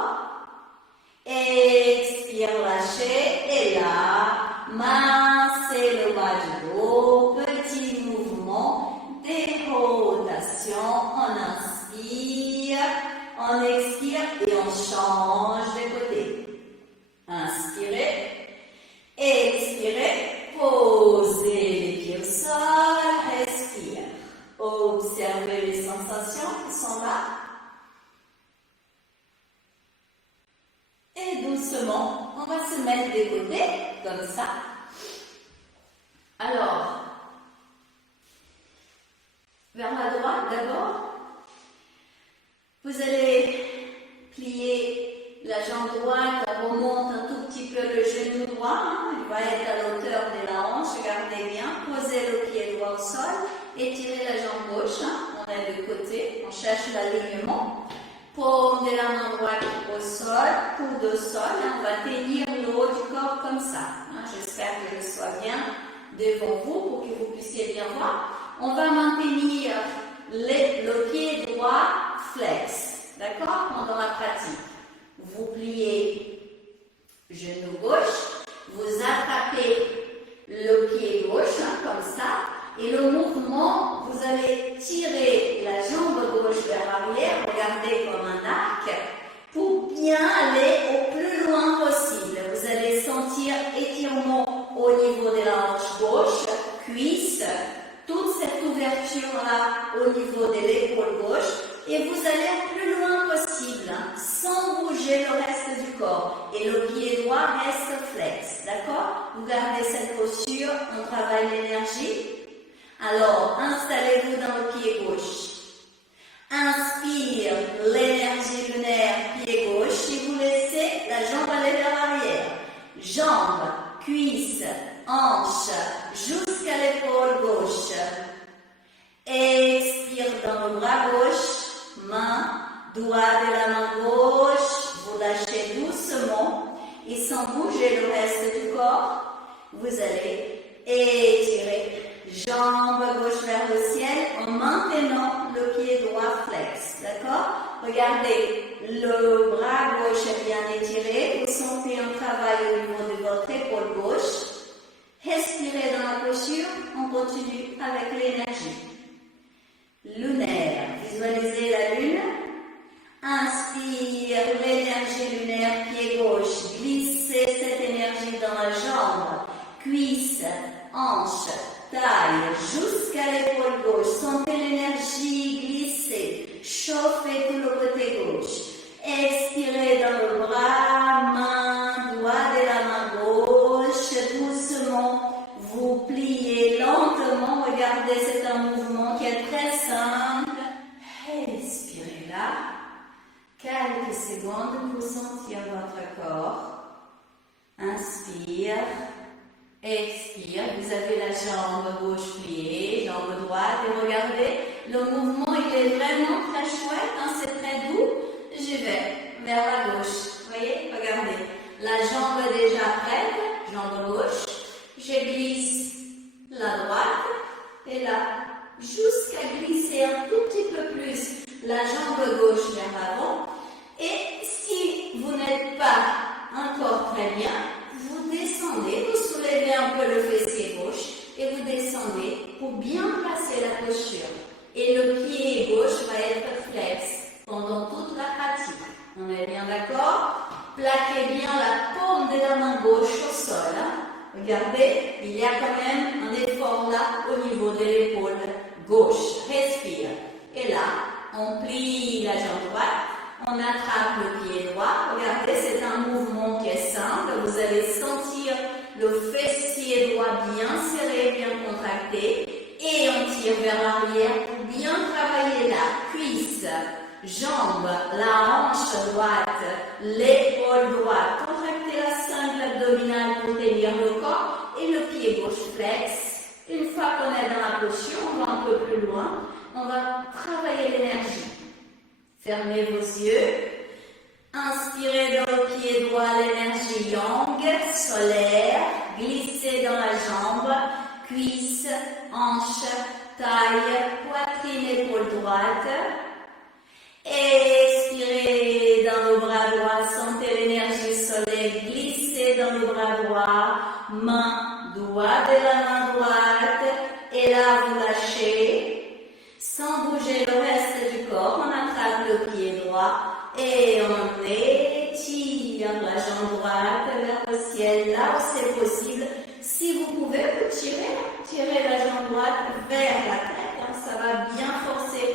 Expire, lâchez. Et là, massez le bas du dos. Petit mouvement de rotation. On inspire, on expire et on change de côté. Inspirez. Expirez. Posez les pieds au sol. Respire. Observez les sensations qui sont là. Et doucement, on va se mettre de côté, comme ça. Alors, vers la droite d'abord. Vous allez plier la jambe droite, on remonte un tout petit peu le genou droit. Il va être à l'auteur de la hanche, regardez bien. Posez le pied droit au sol. Étirez la jambe gauche, on est de côté, on cherche l'alignement. Paume de la main droite au sol, coude au sol, on va tenir le haut du corps comme ça. J'espère que je sois bien devant vous pour que vous puissiez bien voir. On va maintenir le pied droit flex, d'accord, pendant la pratique. Vous pliez genou gauche, vous attrapez le pied gauche, comme ça. Et le mouvement, vous allez tirer la jambe gauche vers l'arrière, regardez comme un arc, pour bien aller au plus loin possible. Vous allez sentir étirement au niveau de la hanche gauche, cuisse, toute cette ouverture-là au niveau de l'épaule gauche, et vous allez au plus loin possible, sans bouger le reste du corps. Et le pied droit reste flex, d'accord? Vous gardez cette posture, on travaille l'énergie. Alors, installez-vous dans le pied gauche. Inspire l'énergie lunaire, pied gauche. Et vous laissez la jambe aller vers l'arrière. Jambes, cuisses, hanches, jusqu'à l'épaule gauche. Expire dans le bras gauche, main, doigt de la main gauche. Vous lâchez doucement et sans bouger le reste du corps. Vous allez étirer. Jambe gauche vers le ciel en maintenant le pied droit flex, d'accord? Regardez, le bras gauche est bien étiré, vous sentez un travail au niveau de votre épaule gauche. Respirez dans la posture, on continue avec l'énergie. Lunaire, visualisez la lune. Inspire l'énergie lunaire, pied gauche, glissez cette énergie dans la jambe, cuisse, hanche, taille, jusqu'à l'épaule gauche. Sentez l'énergie glisser. Chauffez tout le côté gauche. Expirez dans le bras, main, doigt de la main gauche. Doucement, vous pliez lentement. Regardez, c'est un mouvement qui est très simple. Expirez là. Quelques secondes pour sentir votre corps. Inspire. Expire, vous avez la jambe gauche pliée, jambe droite, et regardez, le mouvement il est vraiment très chouette, c'est très doux. Je vais vers la gauche, vous voyez, regardez, la jambe est déjà prête, jambe gauche, je glisse la droite, et là, jusqu'à glisser un tout petit peu plus la jambe gauche vers l'avant, et encore très bien, vous descendez, vous soulevez un peu le fessier gauche et vous descendez pour bien placer la posture. Et le pied gauche va être flex pendant toute la pratique. On est bien d'accord? Plaquez bien la paume de la main gauche au sol. Regardez, il y a quand même un effort là au niveau de l'épaule gauche. Respire. Et là, on plie la jambe droite, on attrape le pied droit. Regardez, c'est un mouvement qui est simple. Vous allez sentir le fessier droit bien serré, bien contracté. Et on tire vers l'arrière pour bien travailler la cuisse, jambe, la hanche droite, l'épaule droite. Contractez la cingle abdominale pour tenir le corps et le pied gauche flex. Une fois qu'on est dans la posture, on va un peu plus loin. On va travailler l'énergie. Fermez vos yeux. Inspirez dans le pied droit l'énergie yang, solaire. Glissez dans la jambe, cuisse, hanche, taille, poitrine, épaule droite. Expirez dans le bras droit, sentez l'énergie solaire, glissez dans le bras droit, main, doigt de la main droite, et là vous lâchez. Sans bouger le reste du corps, on attrape le pied droit et on étire la jambe droite vers le ciel, là où c'est possible. Si vous pouvez, vous tirez la jambe droite vers la tête, ça va bien forcer,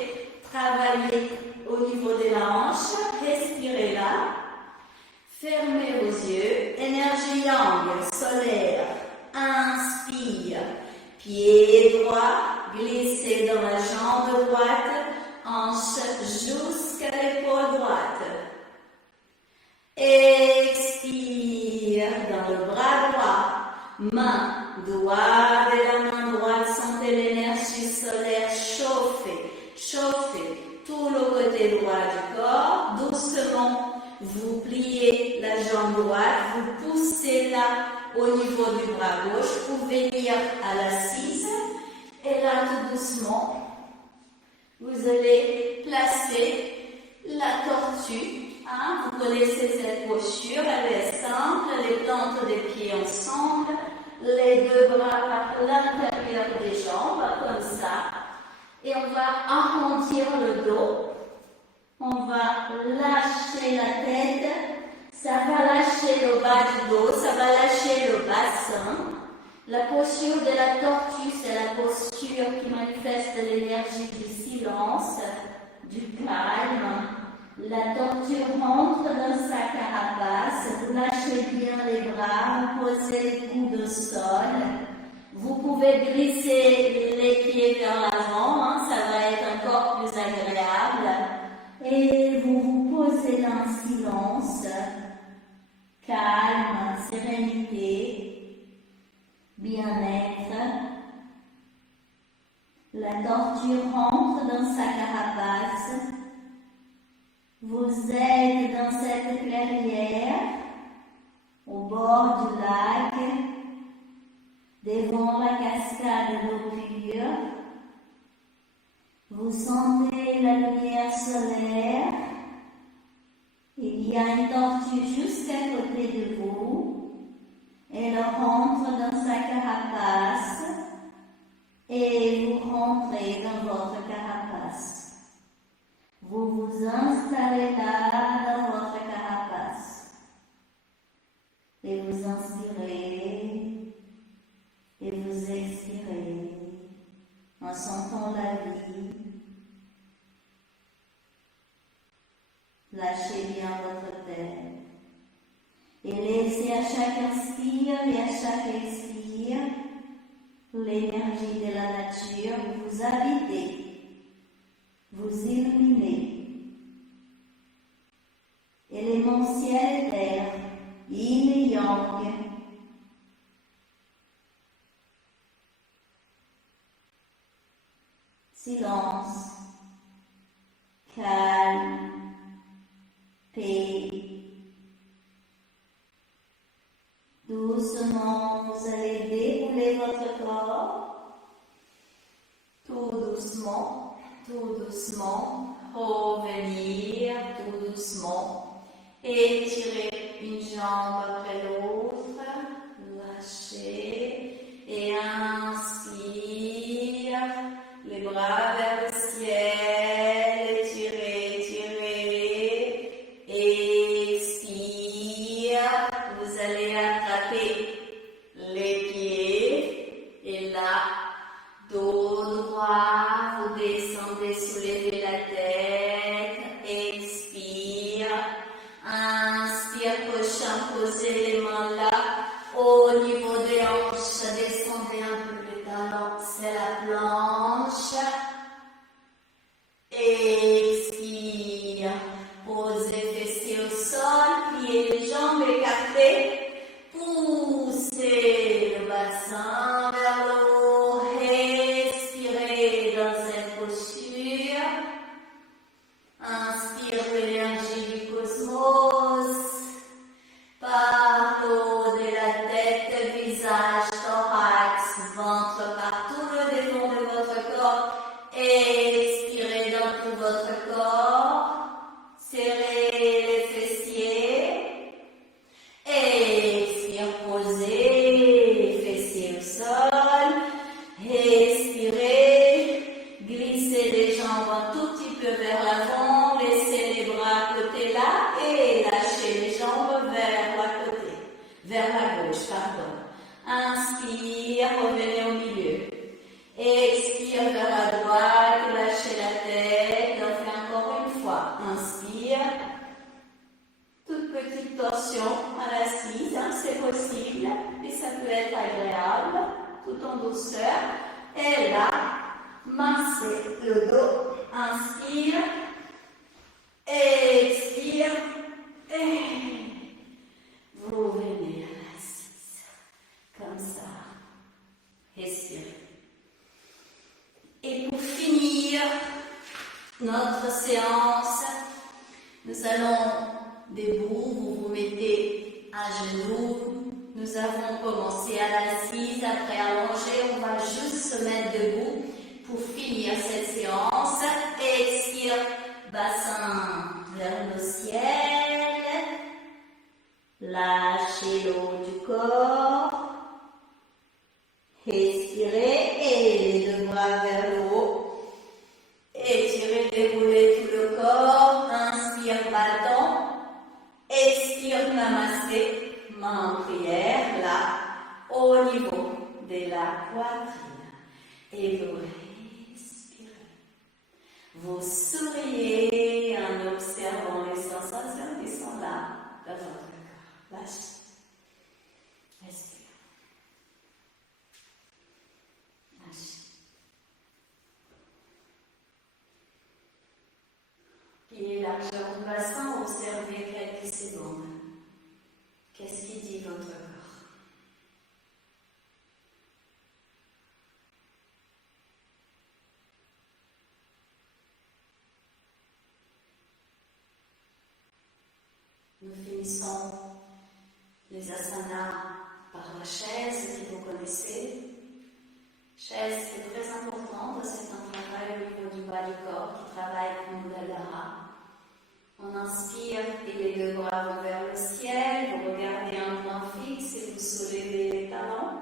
travailler au niveau de la hanche. Respirez là, fermez vos yeux, énergie yang, solaire, inspire. Pied droit, glissez dans la jambe droite, hanche jusqu'à l'épaule droite. Expire dans le bras droit, main, doigt de la main droite, sentez l'énergie solaire chauffer tout le côté droit du corps. Doucement, vous pliez la jambe droite, vous poussez là au niveau du bras gauche pour venir à l'assise. Et là, tout doucement, vous allez placer la tortue. Vous connaissez cette posture, elle est simple, les plantes des pieds ensemble, les deux bras par l'intérieur des jambes, comme ça. Et on va arrondir le dos. On va lâcher la tête. Ça va lâcher le bas du dos, ça va lâcher le bassin. La posture de la tortue, c'est la posture qui manifeste l'énergie du silence, du calme. La tortue rentre dans sa carapace, vous lâchez bien les bras, vous posez les coudes au sol. Vous pouvez glisser les pieds vers l'avant, ça va être encore plus agréable. Et vous vous posez dans le silence. Calme, sérénité, bien-être. La tortue rentre dans sa carapace. Vous êtes dans cette clairière, au bord du lac, devant la cascade d'eau pure. Vous sentez la lumière solaire. Il y a une tortue juste à côté de vous. Elle rentre dans sa carapace et vous rentrez dans votre carapace. Vous vous installez là dans votre carapace et vous inspirez et vous expirez en sentant la vie. Lâchez bien votre tête et laissez à chaque inspire et à chaque expire l'énergie de la nature vous habiter, vous illuminer. Éléments ciel et terre, yin et yang. Silence, calme, paix. Doucement, vous allez dérouler votre corps. Tout doucement, revenir tout doucement. Étirez une jambe après l'autre. Lâchez. Et inspire. Les bras vers le ciel. Étirez, étirez. Expire. Vous allez attraper les pieds. Et là, dos droit, vous descendez, soulevez la tête. Expire. Inspire, prochain, posez les mains là. Au niveau des hanches, descendez un peu les talons, c'est la planche. Expire. Posez fessiers au sol, pliez les jambes écartées. Poussez le bassin vers le haut. Respirez dans cette posture. Inspire l'énergie du cosmos. Par le haut de la tête, visage, thorax, ventre, par tout le devant de votre corps. Expirez dans tout votre corps. Serrez les fessiers. Expire, posez, fessiers au sol. Expirez, glissez les jambes un tout petit peu vers l'avant. Laissez les bras à côté là et lâchez les jambes vers la gauche, pardon. Inspire, revenez au milieu. Expire vers la droite, lâchez la tête. On fait encore une fois. Inspire. Toute petite torsion à l'assise, hein, c'est possible. Et ça peut être agréable, tout en douceur. Et là, massez le dos. Inspire. Expire. Et vous venez à l'assise. Comme ça. Respirez. Et pour finir notre séance, nous allons debout, vous vous mettez à genoux. Nous avons commencé à l'assise, après allongé, on va juste se mettre debout pour finir cette séance. Expire, bassin vers le ciel. Lâchez le haut du corps. Expirez et les deux bras vers le haut. Étirez, déroulez tout le corps. Inspire, bâton. Expire, namasté. Main en prière, là, au niveau de la poitrine. Et vous respirez. Vous souriez en observant les sensations qui sont là dans votre corps. Lâchez. Respire. Lâchez. Pliez largeur du bassin, observez quelques secondes. Qu'est-ce qui dit votre corps? Nous finissons les asanas par la chaise que vous connaissez. Chaise, c'est très important, c'est un travail au niveau du bas du corps qui travaille comme Muladhara. On inspire et les deux bras vont vers le ciel, vous regardez un point fixe et vous soulevez les talons.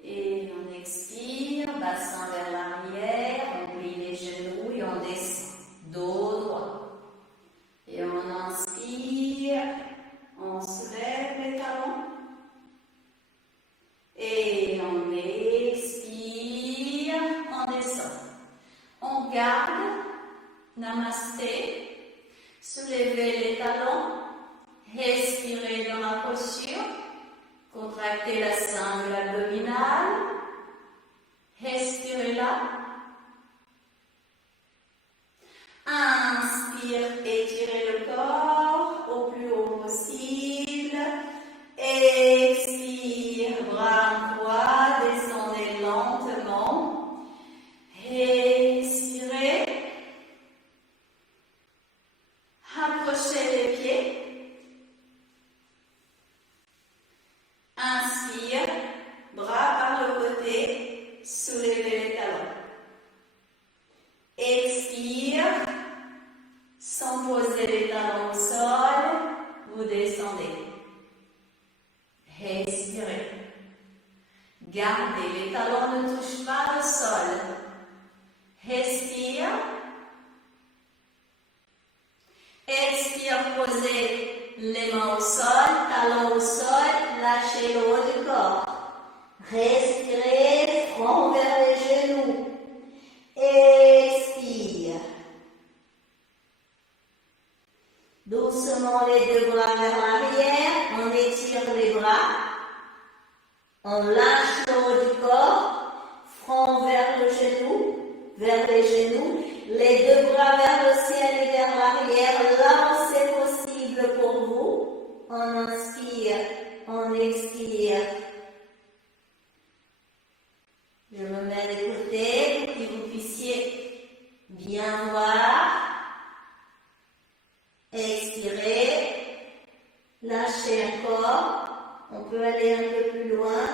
Et on expire, bassin vers l'arrière, on plie les genoux et on descend, dos droit. Et on inspire, on soulève les talons. Et on expire, on descend. On garde. Namasté, soulevez les talons, respirez dans la posture, contractez la sangle abdominale, respirez là, inspire, étirez le corps au plus haut possible, expire, bras droit, descendez lentement, expirez. Rapprochez les pieds. Inspire, bras par le côté, soulevez les talons. Expire, sans cheval au sol. Respire. Expire, posez les mains au sol, talons au sol, lâchez le haut du corps. Respirez, front vers les genoux. Expire. Doucement les deux bras vers l'arrière, on étire les bras. On lâche le haut du corps, front vers le genou, vers les genoux, les deux bras vers le ciel et vers l'arrière, là où c'est possible pour vous. On inspire, on expire. Je me mets de côté pour que vous puissiez bien voir. Expirez, lâchez encore. On peut aller un peu plus loin.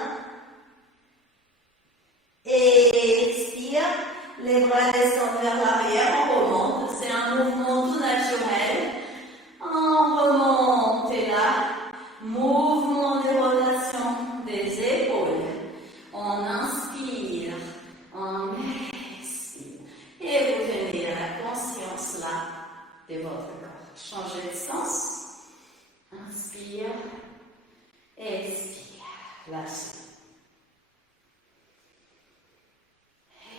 Expire, les bras descendent vers l'arrière, on remonte. C'est un mouvement tout naturel. On remonte et là, mouvement de rotation des épaules. On inspire, on expire. Et vous venez à la conscience là de votre corps. Changez de sens. Inspire. Expire, lâchez.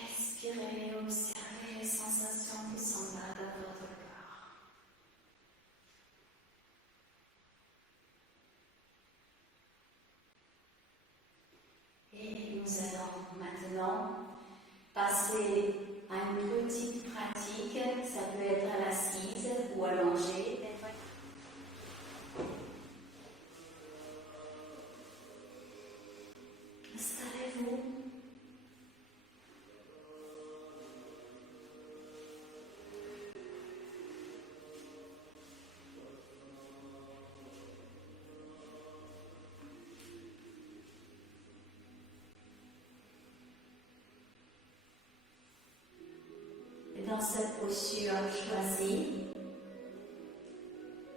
Expirez, observez les sensations qui sont là dans votre corps. Et nous allons maintenant passer à une petite pratique. Ça peut être à l'assise ou allongée. Installez-vous. Et dans cette posture choisie,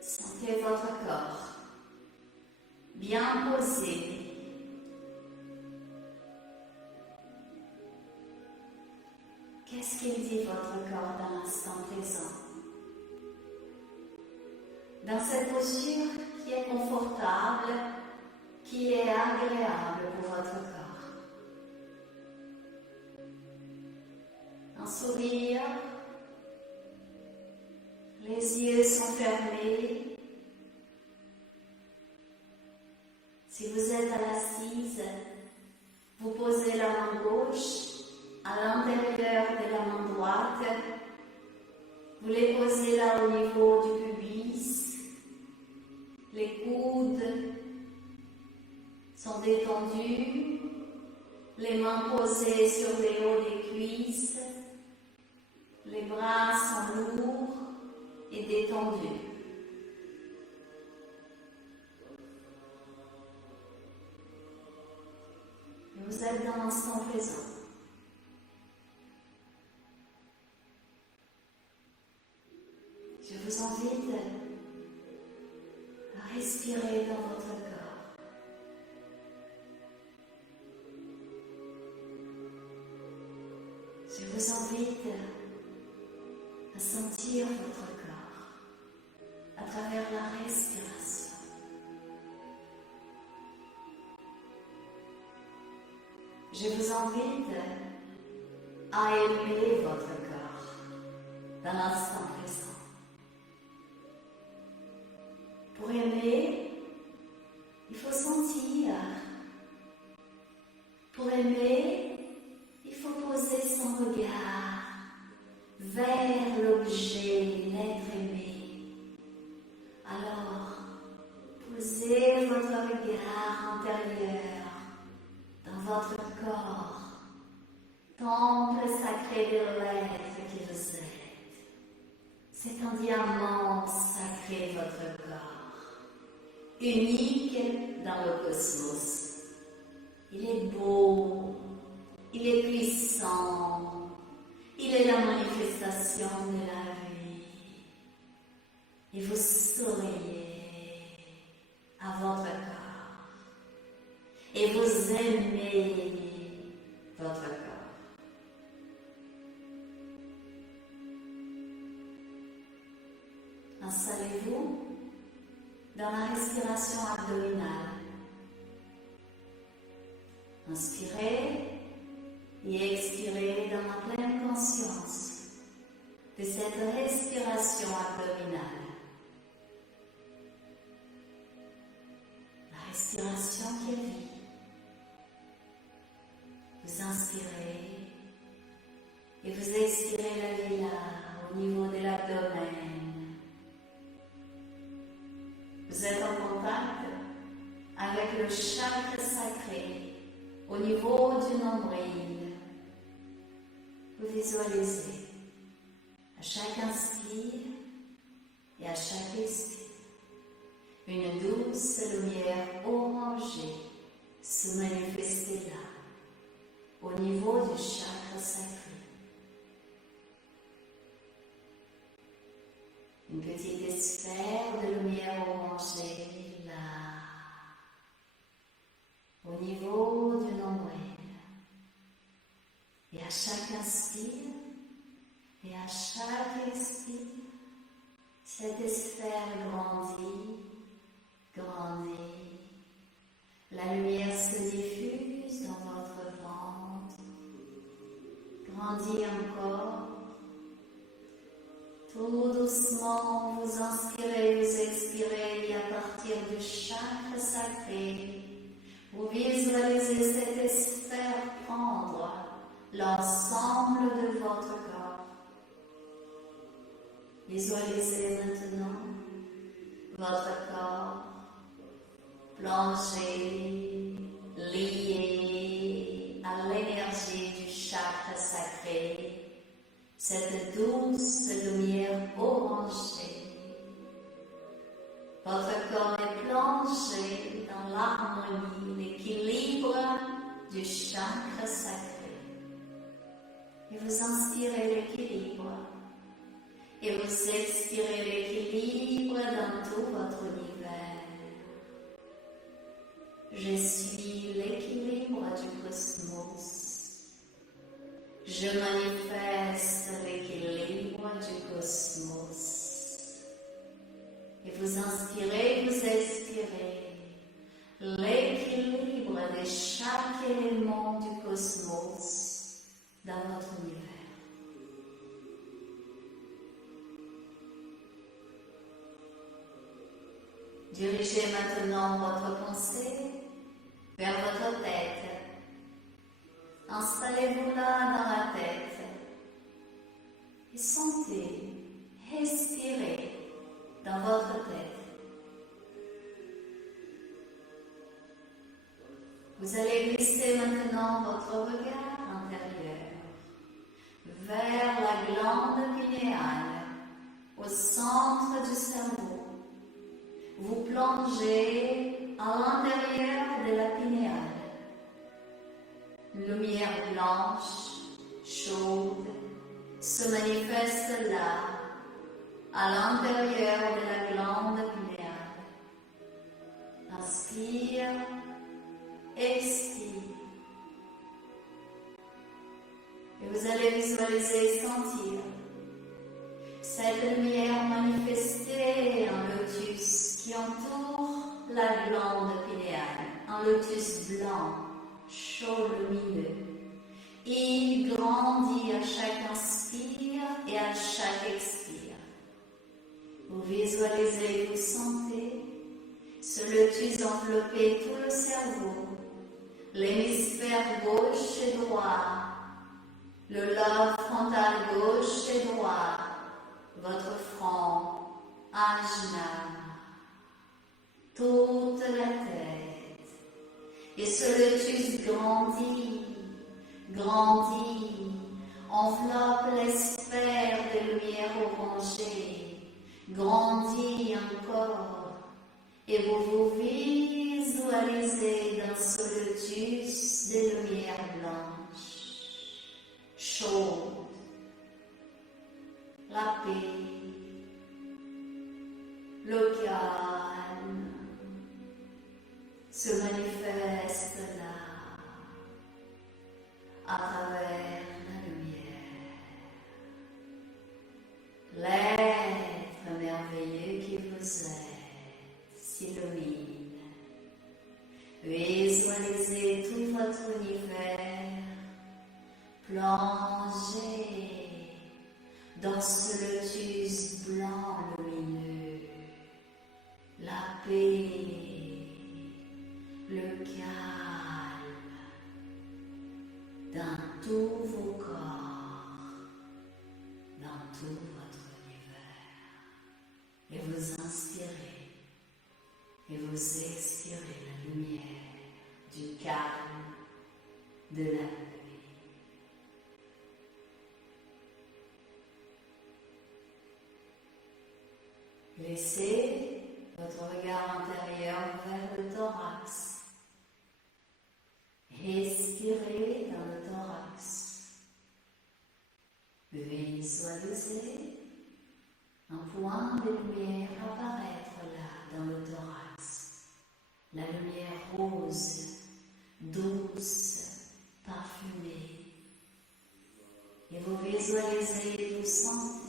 sentez votre corps bien posé. Qu'est-ce qu'il dit votre corps dans l'instant présent? Dans cette posture qui est confortable, qui est agréable pour votre corps. Un sourire, les yeux sont fermés. Si vous êtes à l'assise, vous posez la main gauche à l'intérieur de la main droite, vous les posez là au niveau du pubis, les coudes sont détendus, les mains posées sur les hauts des cuisses, les bras sont lourds et détendus. Vous êtes dans l'instant présent. Je vous invite à respirer dans votre corps. Je vous invite à sentir votre corps à travers la respiration. Je vous invite à aimer votre corps dans l'instant présent. Pour aimer, il faut sentir. Pour aimer, il faut poser son regard vers l'objet, l'être aimé. Alors, posez votre regard intérieur dans votre corps, temple sacré de l'être qui vous êtes. C'est un diamant sacré votre corps, unique dans le cosmos. Il est beau, il est puissant, il est la manifestation de la vie. Et vous souriez à votre corps et vous aimez votre corps. Installez-vous dans la respiration abdominale. Inspirez et expirez dans la pleine conscience de cette respiration abdominale. La respiration qui est vie. Vous inspirez et vous expirez la vie là, au niveau de l'abdomen. Vous êtes en contact avec le chakra sacré au niveau du nombril. Vous visualisez à chaque inspire et à chaque expire une douce lumière orangée se manifester là, au niveau du chakra sacré. Une petite sphère de lumière orangée là, au niveau du nombril. Et à chaque inspire et à chaque expire, cette sphère grandit, grandit. La lumière se diffuse dans votre ventre, grandit encore. Tout doucement, vous inspirez, vous expirez et à partir du chakra sacré, vous visualisez cette sphère prendre l'ensemble de votre corps. Visualisez maintenant votre corps plongé, lié à l'énergie du chakra sacré. Cette douce lumière orangée. Votre corps est plongé dans l'harmonie, l'équilibre du chakra sacré. Et vous inspirez l'équilibre. Et vous expirez l'équilibre dans tout votre univers. Je suis l'équilibre du cosmos. Je manifeste l'équilibre du cosmos. Et vous inspirez, vous expirez l'équilibre de chaque élément du cosmos dans votre univers. Dirigez maintenant votre pensée vers votre tête. Installez-vous là dans la tête et sentez, respirez dans votre tête. Vous allez glisser maintenant votre regard intérieur vers la glande pinéale au centre du cerveau. Vous plongez à l'intérieur de la pinéale. Une lumière blanche, chaude, se manifeste là, à l'intérieur de la glande pinéale. Inspire, expire. Et vous allez visualiser et sentir cette lumière manifestée en lotus qui entoure la glande pinéale, un lotus blanc, chaud, lumineux. Il grandit à chaque inspire et à chaque expire. Vous visualisez, vous sentez ce lotus envelopper tout le cerveau, l'hémisphère gauche et droit, le lobe frontal gauche et droit, votre front, ajna, toute la tête. Et ce lotus grandit, grandit, enveloppe les sphères de lumière orangée, grandit encore, et vous vous visualisez dans ce lotus de lumière blanche, chaude, la paix, le calme se manifeste là, à travers la lumière. L'être merveilleux plongez dans ce lotus blanc lumineux, la paix, le calme dans tous vos corps, dans tout votre univers. Et vous inspirez et vous expirez la lumière du calme, de la paix. Laissez votre regard intérieur vers le thorax. Respirez dans le thorax. Visualisez un point de lumière apparaître là dans le thorax. La lumière rose, douce, parfumée. Et vous visualisez, vous sentez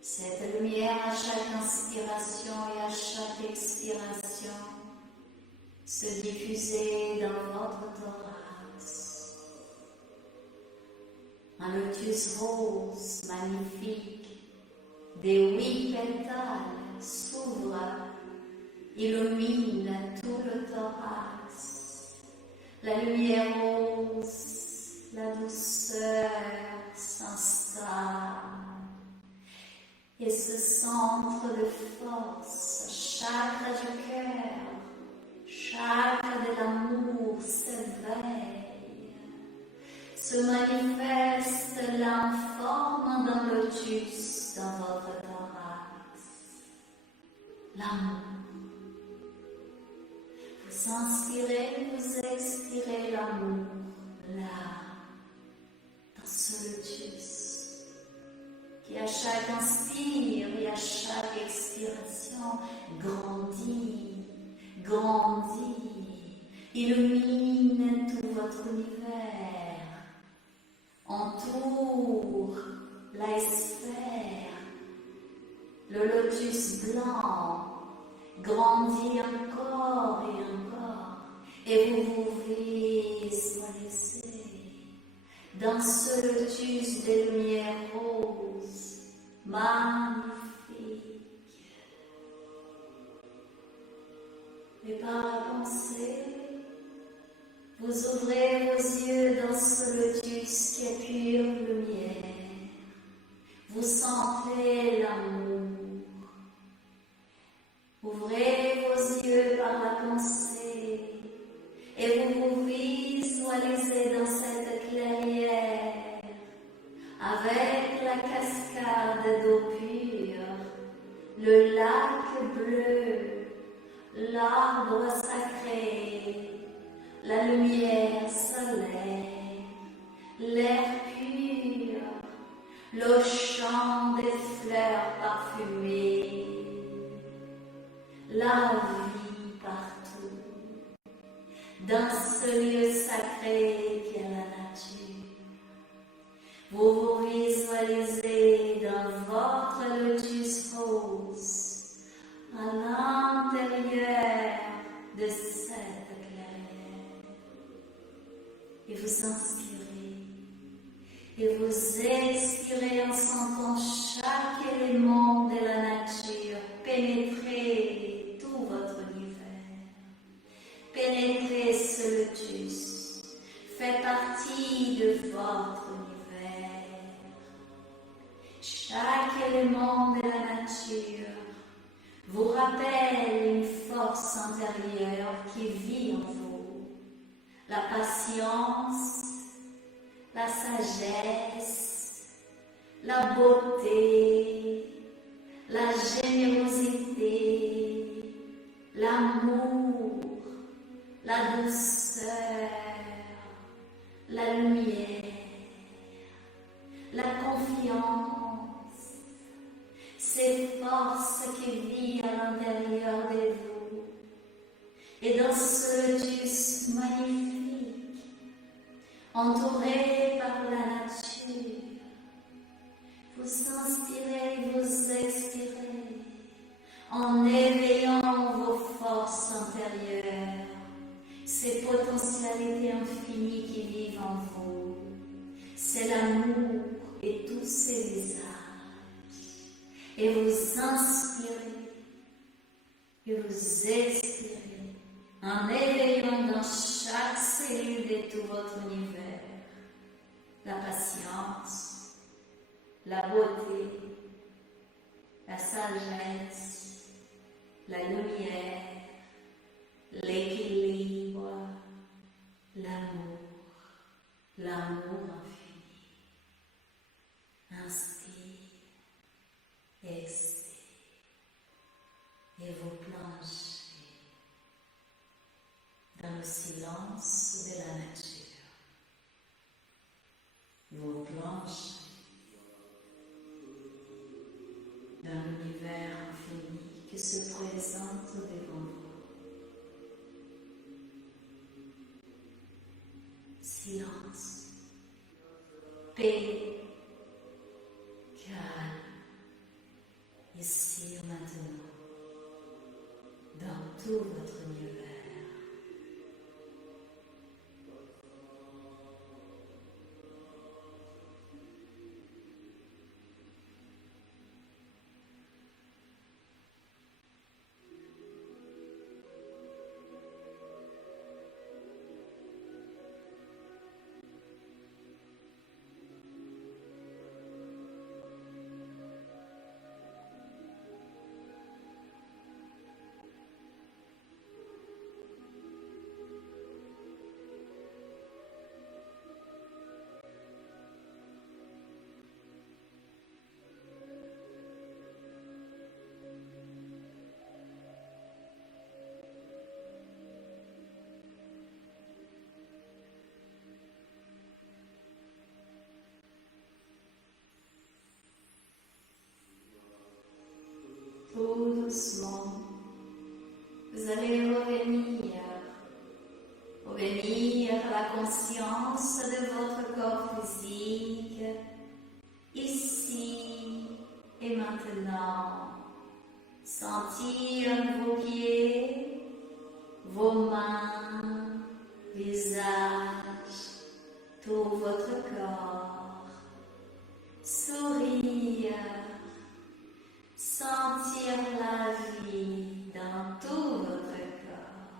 cette lumière à chaque inspiration et à chaque expiration se diffuser dans votre thorax. Un lotus rose magnifique, des 8 pétales s'ouvre, illumine tout le thorax. La lumière rose, la douceur s'installe. Et ce centre de force, chakra du cœur, chakra de l'amour s'éveille, se manifeste là en forme d'un lotus dans votre thorax. L'amour. Vous inspirez, vous expirez l'amour là, dans ce lotus, qui à chaque inspire et à chaque expiration grandit, grandit, illumine tout votre univers, entoure la sphère, le lotus blanc grandit encore et encore, et vous vous visualisez dans ce lotus de lumière rose, magnifique. Et par la pensée, vous ouvrez vos yeux dans ce lotus qui est pure lumière. Vous sentez l'amour. Ouvrez vos yeux par la pensée et vous vous visualisez dans cette clairière avec la cascade d'eau pure, le lac bleu, l'arbre sacré, la lumière solaire, l'air pur, le chant des fleurs parfumées, la vie partout, dans ce lieu sacré qu'est la nature. Vous vous visualisez dans votre lotus rose, à l'intérieur de cette clairière. Et vous inspirez, et vous expirez en sentant chaque élément de la nature pénétrer tout votre univers. Pénétrer ce lotus fait partie de votre univers. Chaque élément de la nature vous rappelle une force intérieure qui vit en vous. La patience, la sagesse, la beauté, la générosité, l'amour, la douceur, la lumière, la confiance, ces forces qui vivent à l'intérieur de vous. Et dans ce lotus magnifique, entouré par la nature, vous inspirez, vous expirez, en éveillant vos forces intérieures, ces potentialités infinies qui vivent en vous. c'est l'amour et tous ses visages. Et vous inspirez, et vous expirez, en éveillant dans chaque cellule de tout votre univers la patience, la beauté, la sagesse, la lumière, l'équilibre, l'amour, l'amour infini. Inspire, expire, et vous plongez dans le silence de la nature. Vous plongez dans l'univers infini qui se présente devant vous. Silence, paix, calme, ici et maintenant, dans tout votre univers. Tout doucement, vous allez revenir à la conscience de votre corps physique, ici et maintenant. Sentir vos pieds, vos mains, visage, tout votre corps. Sourire. Sentir la vie dans tout votre corps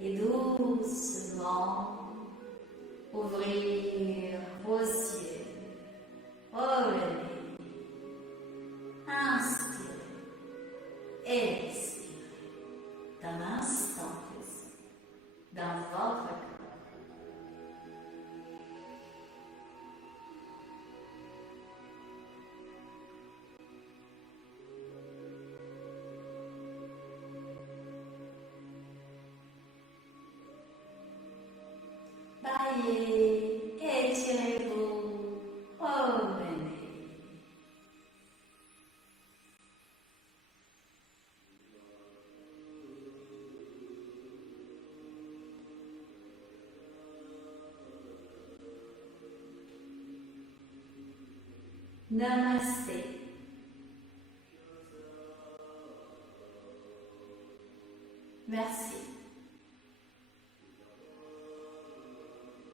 et doucement ouvrir vos yeux. Revenez, inspirez, expirez dans l'instant présent, dans votre corps. Baillez, étirez-vous, revenez. Namasté. Merci.